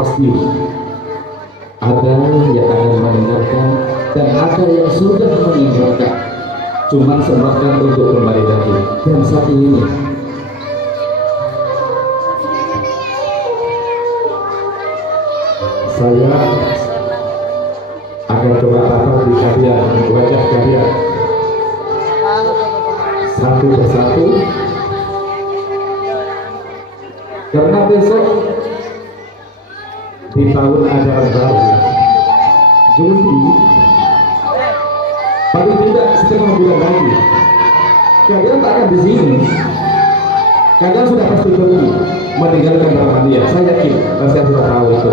pasti ada yang akan meninggalkan dan ada yang sudah meninggalkan. Cuma sempatkan untuk kembali lagi. Dan saat ini saya akan coba tatap di kalian, wajah kalian satu persatu, karena besok di tahun ajaran baru Juli bulan lagi. Kalian tak akan di sini. Kalian sudah pasti pergi meninggalkan Rahmania. Saya yakin, dan saya sudah tahu itu.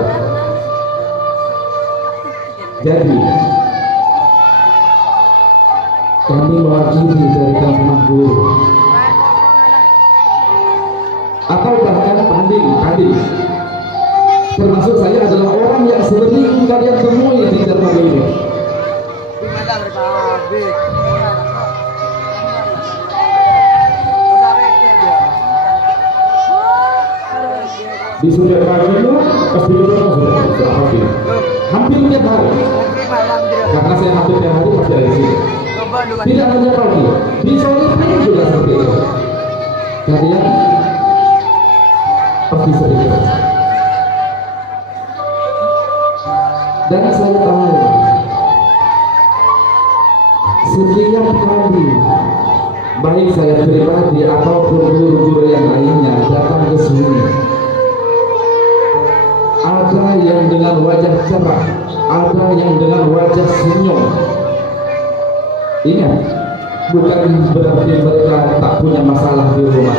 Jadi kami mewakili dari Kampung Guru atau bahkan Panding, termasuk saya adalah orang yang sering kalian temui di dermaga ini. Di sudut kami itu pasti sudah hampir tiap hari, karena saya hampir tiap hari pasti ada di sini. Tidak hanya pagi, di sore pun juga seperti itu. Kalian pasti sering. Dan saya tahu setiap kali baik saya pribadi ataupun guru-guru yang lainnya datang ke sini, ada yang dengan wajah cerah, ada yang dengan wajah senyum. Ingat, bukan berarti mereka tak punya masalah di rumah,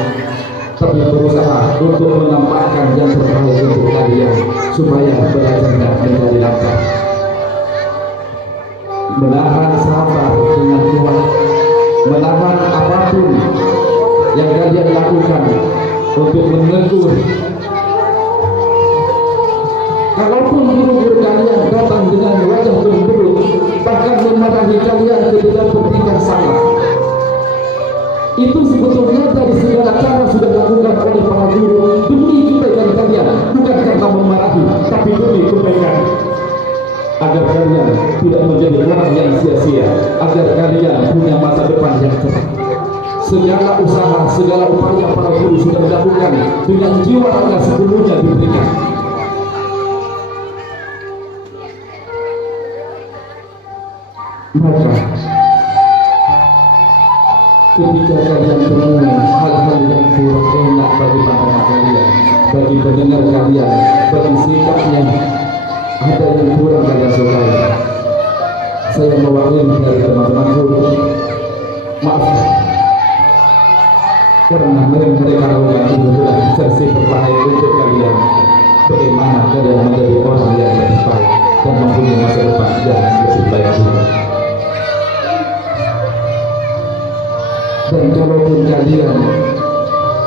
tapi berusaha untuk menampakkan yang terbaik untuk kalian supaya belajarnya menjadi lancar. Menahan sabar dengan kuat, menahan apapun yang kalian lakukan untuk menegur. Kalaupun guru-guru kalian datang dengan wajah cemberut, bahkan memarahi kalian ketika bertingkah salah, itu sebetulnya dari segala cara sudah dilakukan oleh para guru demi kebaikan kalian, bukan karena memarahi, tapi demi kebaikan, agar kalian tidak menjadi orang yang sia-sia, agar kalian punya masa depan yang cerah. Segala usaha, segala upaya para guru sudah dilakukan dengan jiwa raga sepenuhnya diberikan. Maka ketika kalian temui hal-hal yang kurang enak bagi pandangan kalian, bagi pendengar kalian, bagi sikapnya ada yang kurang kalian sukai, saya mewakili dari teman-teman guru, maaf karena mereka lakukan itu adalah versi terbaik untuk kalian. Bagaimana kalian menjadi orang yang lebih baik dan mempunyai masa depan yang lebih baik juga. Dan kalaupun kalian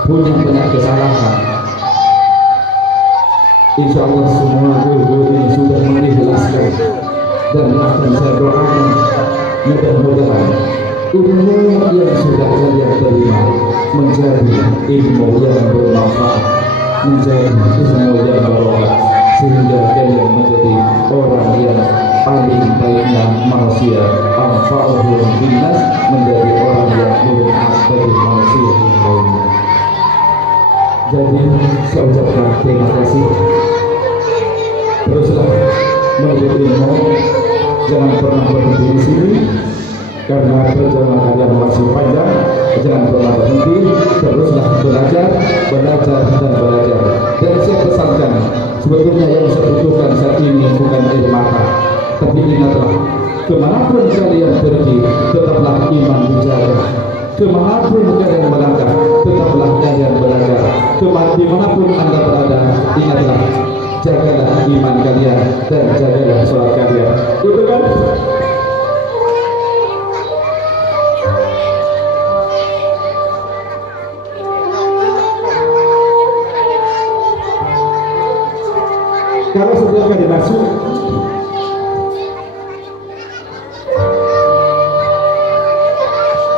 punya banyak kesalahan, insya Allah semua guru ini sudah mengikhlaskan, dan akan saya doakan mudah-mudahan ilmu yang sudah kalian terima menjadi ilmu yang bermanfaat, menjadi ilmu yang barokah, sehingga kalian menjadi orang yang paling baiknya manusia, anfa'uhum binnas, menjadi orang yang bermanfaat bagi manusia yang lainnya. Jadi saya ucapkan terima kasih. Teruslah menuntut ilmu, jangan pernah berhenti di sini, karena perjalanan kalian masih panjang. Jangan pernah berhenti, teruslah belajar, belajar dan belajar. Dan saya pesankan, sebetulnya yang saya butuhkan saat ini bukan air mata, tapi ingatlah, kemanapun kalian pergi, tetaplah iman dijaga. Kemanapun kalian melangkah, tetaplah kalian belajar. Dimanapun anda berada, ingatlah, jagalah iman kalian dan jagalah sholat kalian. Itu kan? Kalau setiap kali masuk,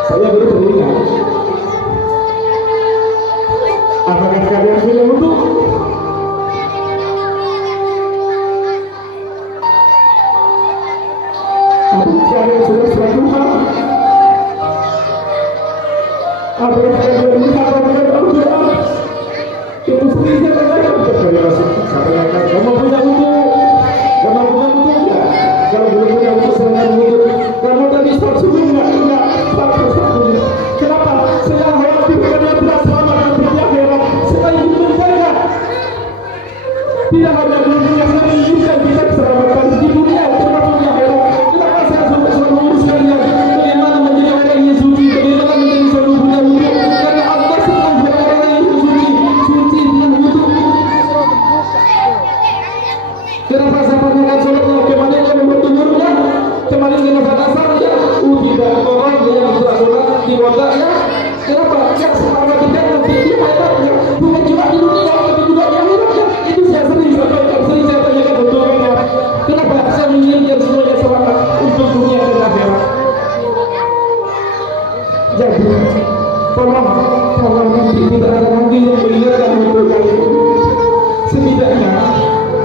saya baru teringat, apakah kalian punya wudhu? Apakah kalian sudah sholat duha? Apakah kalian mengatakan Al-Quran? Itu sendiri saja untuk kalian masuk. Kamu punya wudhu? Kamu punya wudhu enggak? Kalau belum punya wudhu, silahkan wudhu. Kamu tadi sholat subuh enggak? Enggak. Kenapa? Saya khawatir kalian tidak selamat nanti di akhirat. Saya ingin menjaga. Tidak hanya di dunia, saya inginkan kita diselamatkan di dunia, termasuk di akhirat. Kenapa saya sudah selalu urus kalian? Bagaimana menjadi orang Jadi tolong kalau nanti tidak ada lagi yang mengingatkan untuk kalian, setidaknya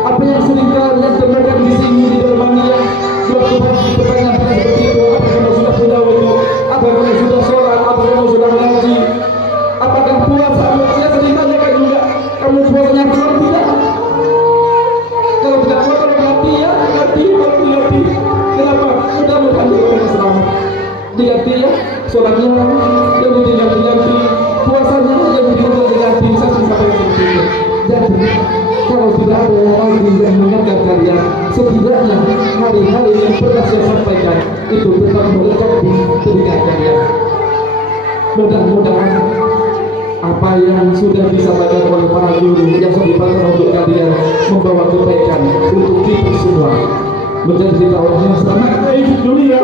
apa yang sering kalian dengarkan di sini di Germania, waktu pertanyaan seperti itu, apa kamu sudah punya waktu, apa kamu sudah sholat, apa kamu sudah mengaji, apakah puasa? Saya sering tanyakan juga, kamu puasanya benar tidak? Kalau tidak puas, kalau mati ya, mati. Kenapa? Mudah-mudahan kita selamat. Diganti ya, sholatnya yang diganti, puasanya yang diganti, saya sampai seperti itu. Jadi kalau tidak ada yang lagi yang mengingatkan kalian, setidaknya hari-hari yang pernah saya sampaikan itu tetap melekat di telinga kalian. Mudah-mudahan apa yang sudah disampaikan oleh para guru yang sudah dipakai untuk kalian membawa kebaikan untuk kita semua, menjadi orang yang sangat baik di dunia.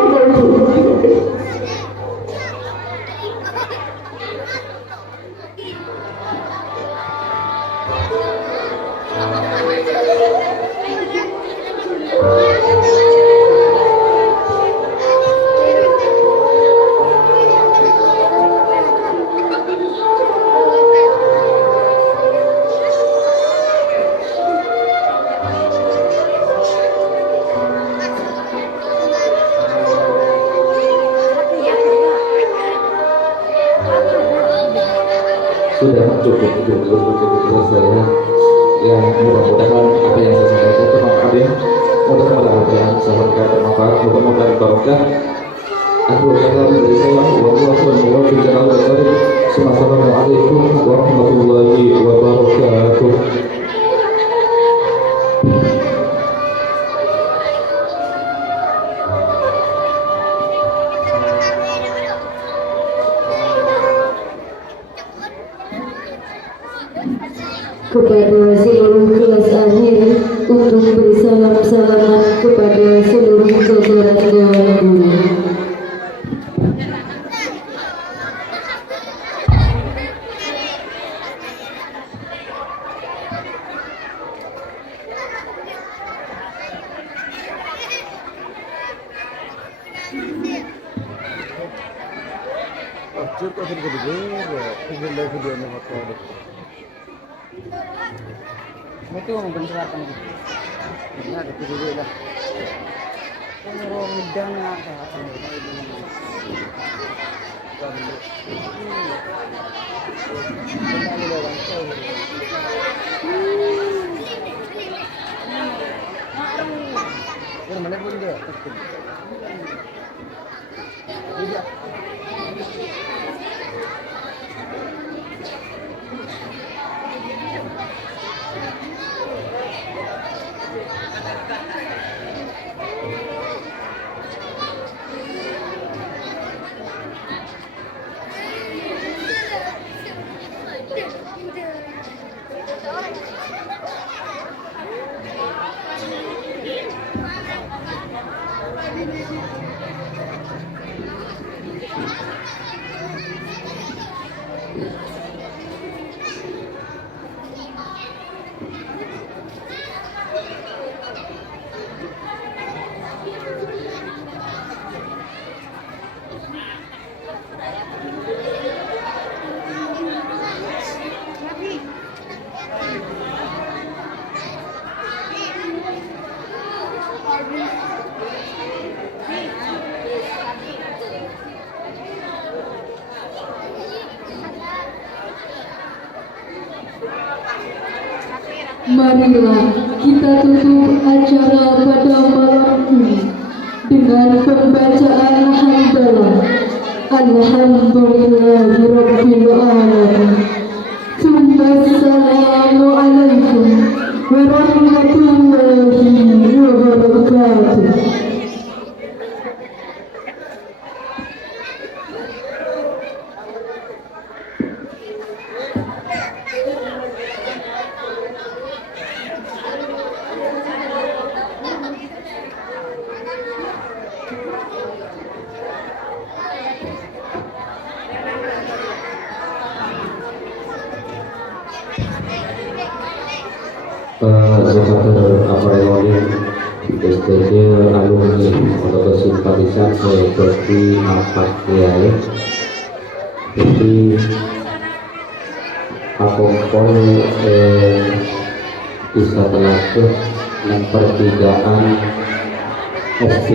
Sudah cukup saya yang mudah-mudahan apa yang saya sampaikan bermanfaat, mudah-mudahan apa yang saya sampaikan bermanfaat, mudah-mudahan barokah. Aku kata dari saya Assalamualaikum warahmatullahi wabarakatuh. Kepada seluruh kelas akhir untuk bersalam-salaman kepada seluruh jajaran Dewan Guru. Cukup video Mungkin mau bentrakan gitu. Nah, itu dulu lah. Kalau mudah nak mana pun dia. Marilah kita tutup acara pada malam ini dengan pembacaan hamdalah. Alhamdulillahirabbil alamin. Assalamualaikum warahmatullahi wabarakatuh. Zakatul Afroyolin STD alumni atau simpatisan mengikuti apa kiai Jadi Akompol bisa telaga dan pertigaan SD.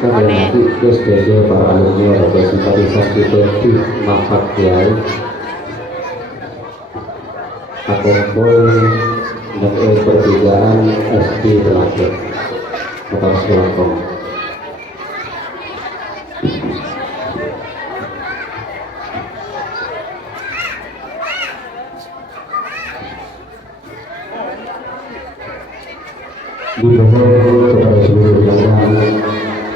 Saya nanti sebagai para alumni atau simpatisan Putih Mahat Kiai Akompol dan pertigaan SD telaga atau Selangkong. Dimohon kepada seluruh jamaah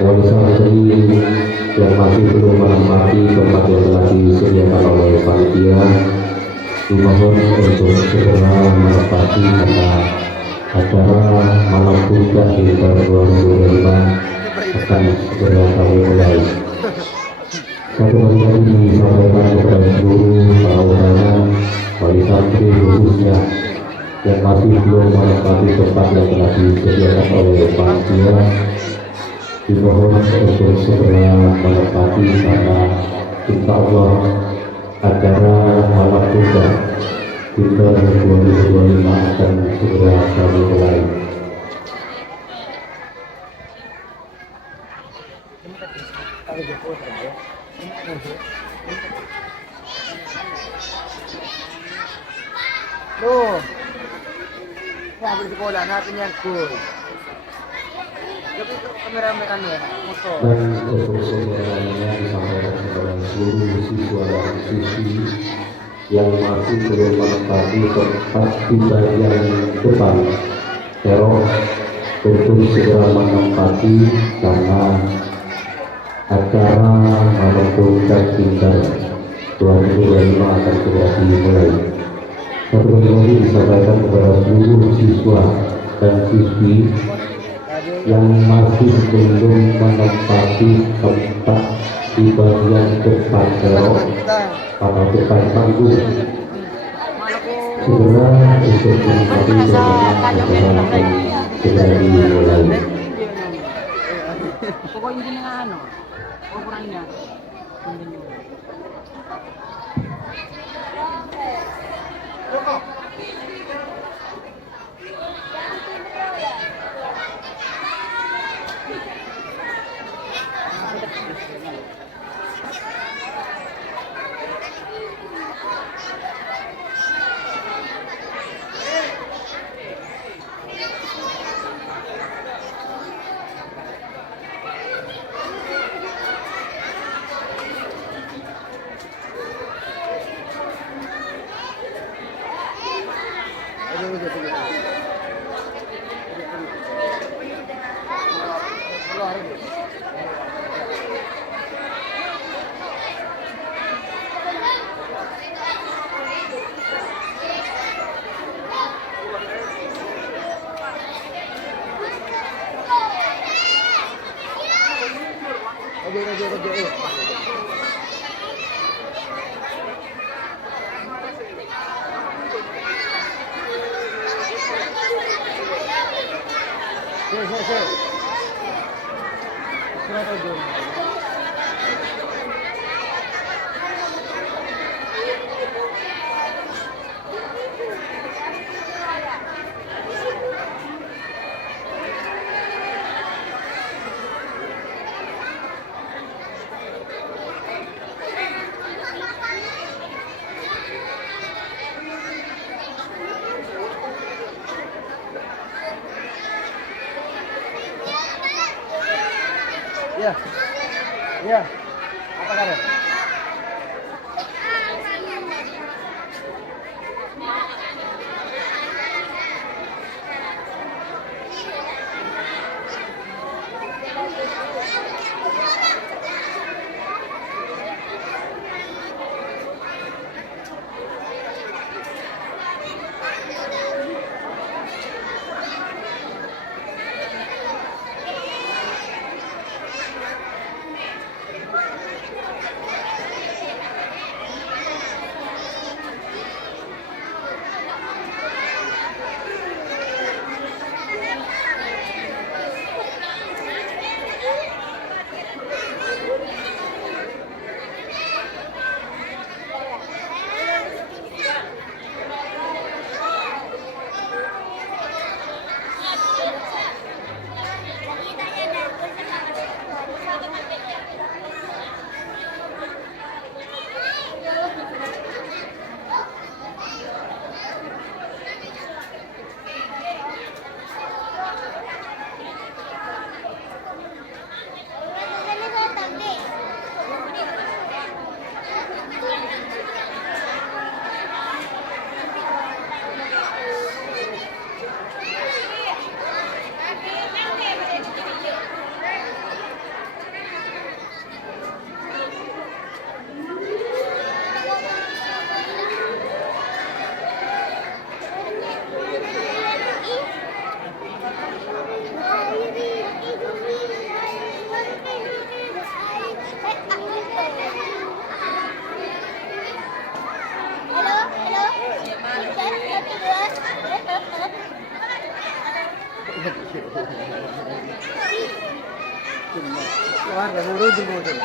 wali santri yang masih belum menempati tempat yang telah disediakan oleh panitia, dimohon untuk segera menempati karena acara malam puncak di tahun 2005 akan segera kami mulai. Satu kali lagi disampaikan kepada seluruh para undangan wali santri khususnya yang masih belum menempati tempat yang telah disediakan oleh panitia, dimohon untuk segera menempati karena insya Allah acara malam puncak di tahun 2025 akan segera kami mulai. Tuh. Ya, di sekolah natin yang cool. Tapi kamera mereka nih, motor. Dan untuk semuanya disampaikan kepada seluruh siswa dan siswi yang masih belum menempati tempat di bagian depan teror untuk segera menempati karena acara malam puncak Pintar 2025 akan segera dimulai. Satu lagi disampaikan kepada seluruh siswa dan siswi yang masih belum menempati tempat di bagian depan teror atau depan panggung, segera untuk menempati tempat acara akan segera dimulai. Pokoknya ini nga ano, kurang niya. Ya, ya, apa kabar? Keluarga buru juga tuh.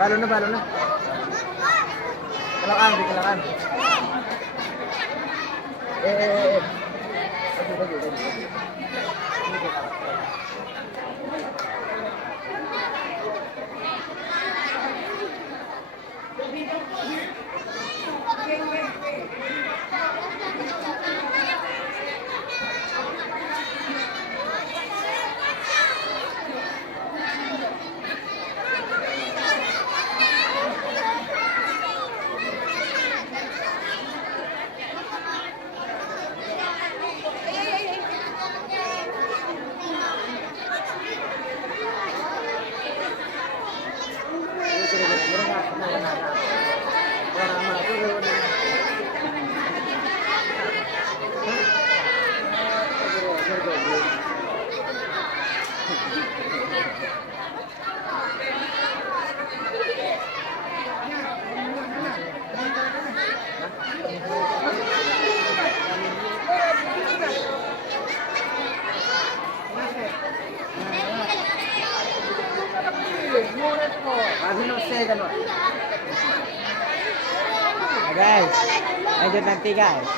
Balon na. Kelakan. Guys, lanjut nanti guys.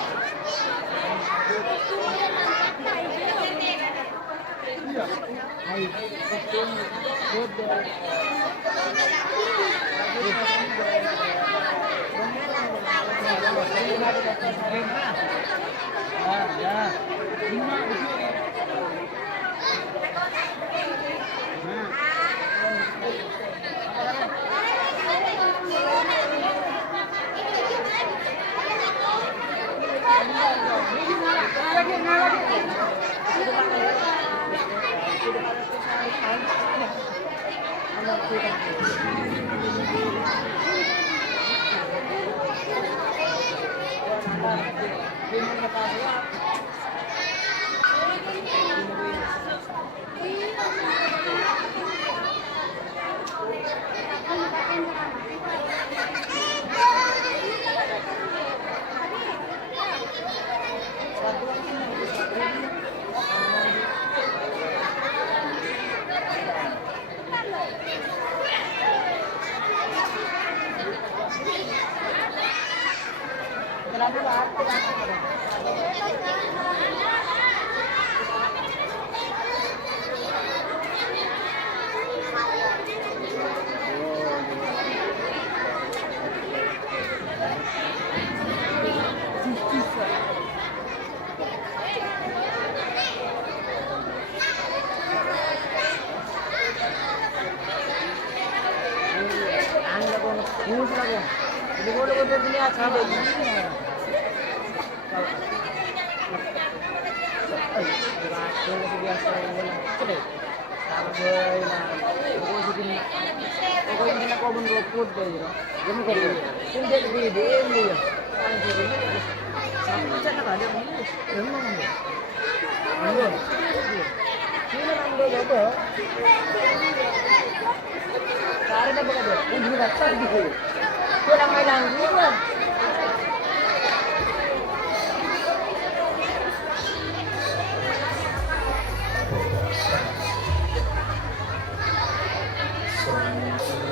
Assalamualaikum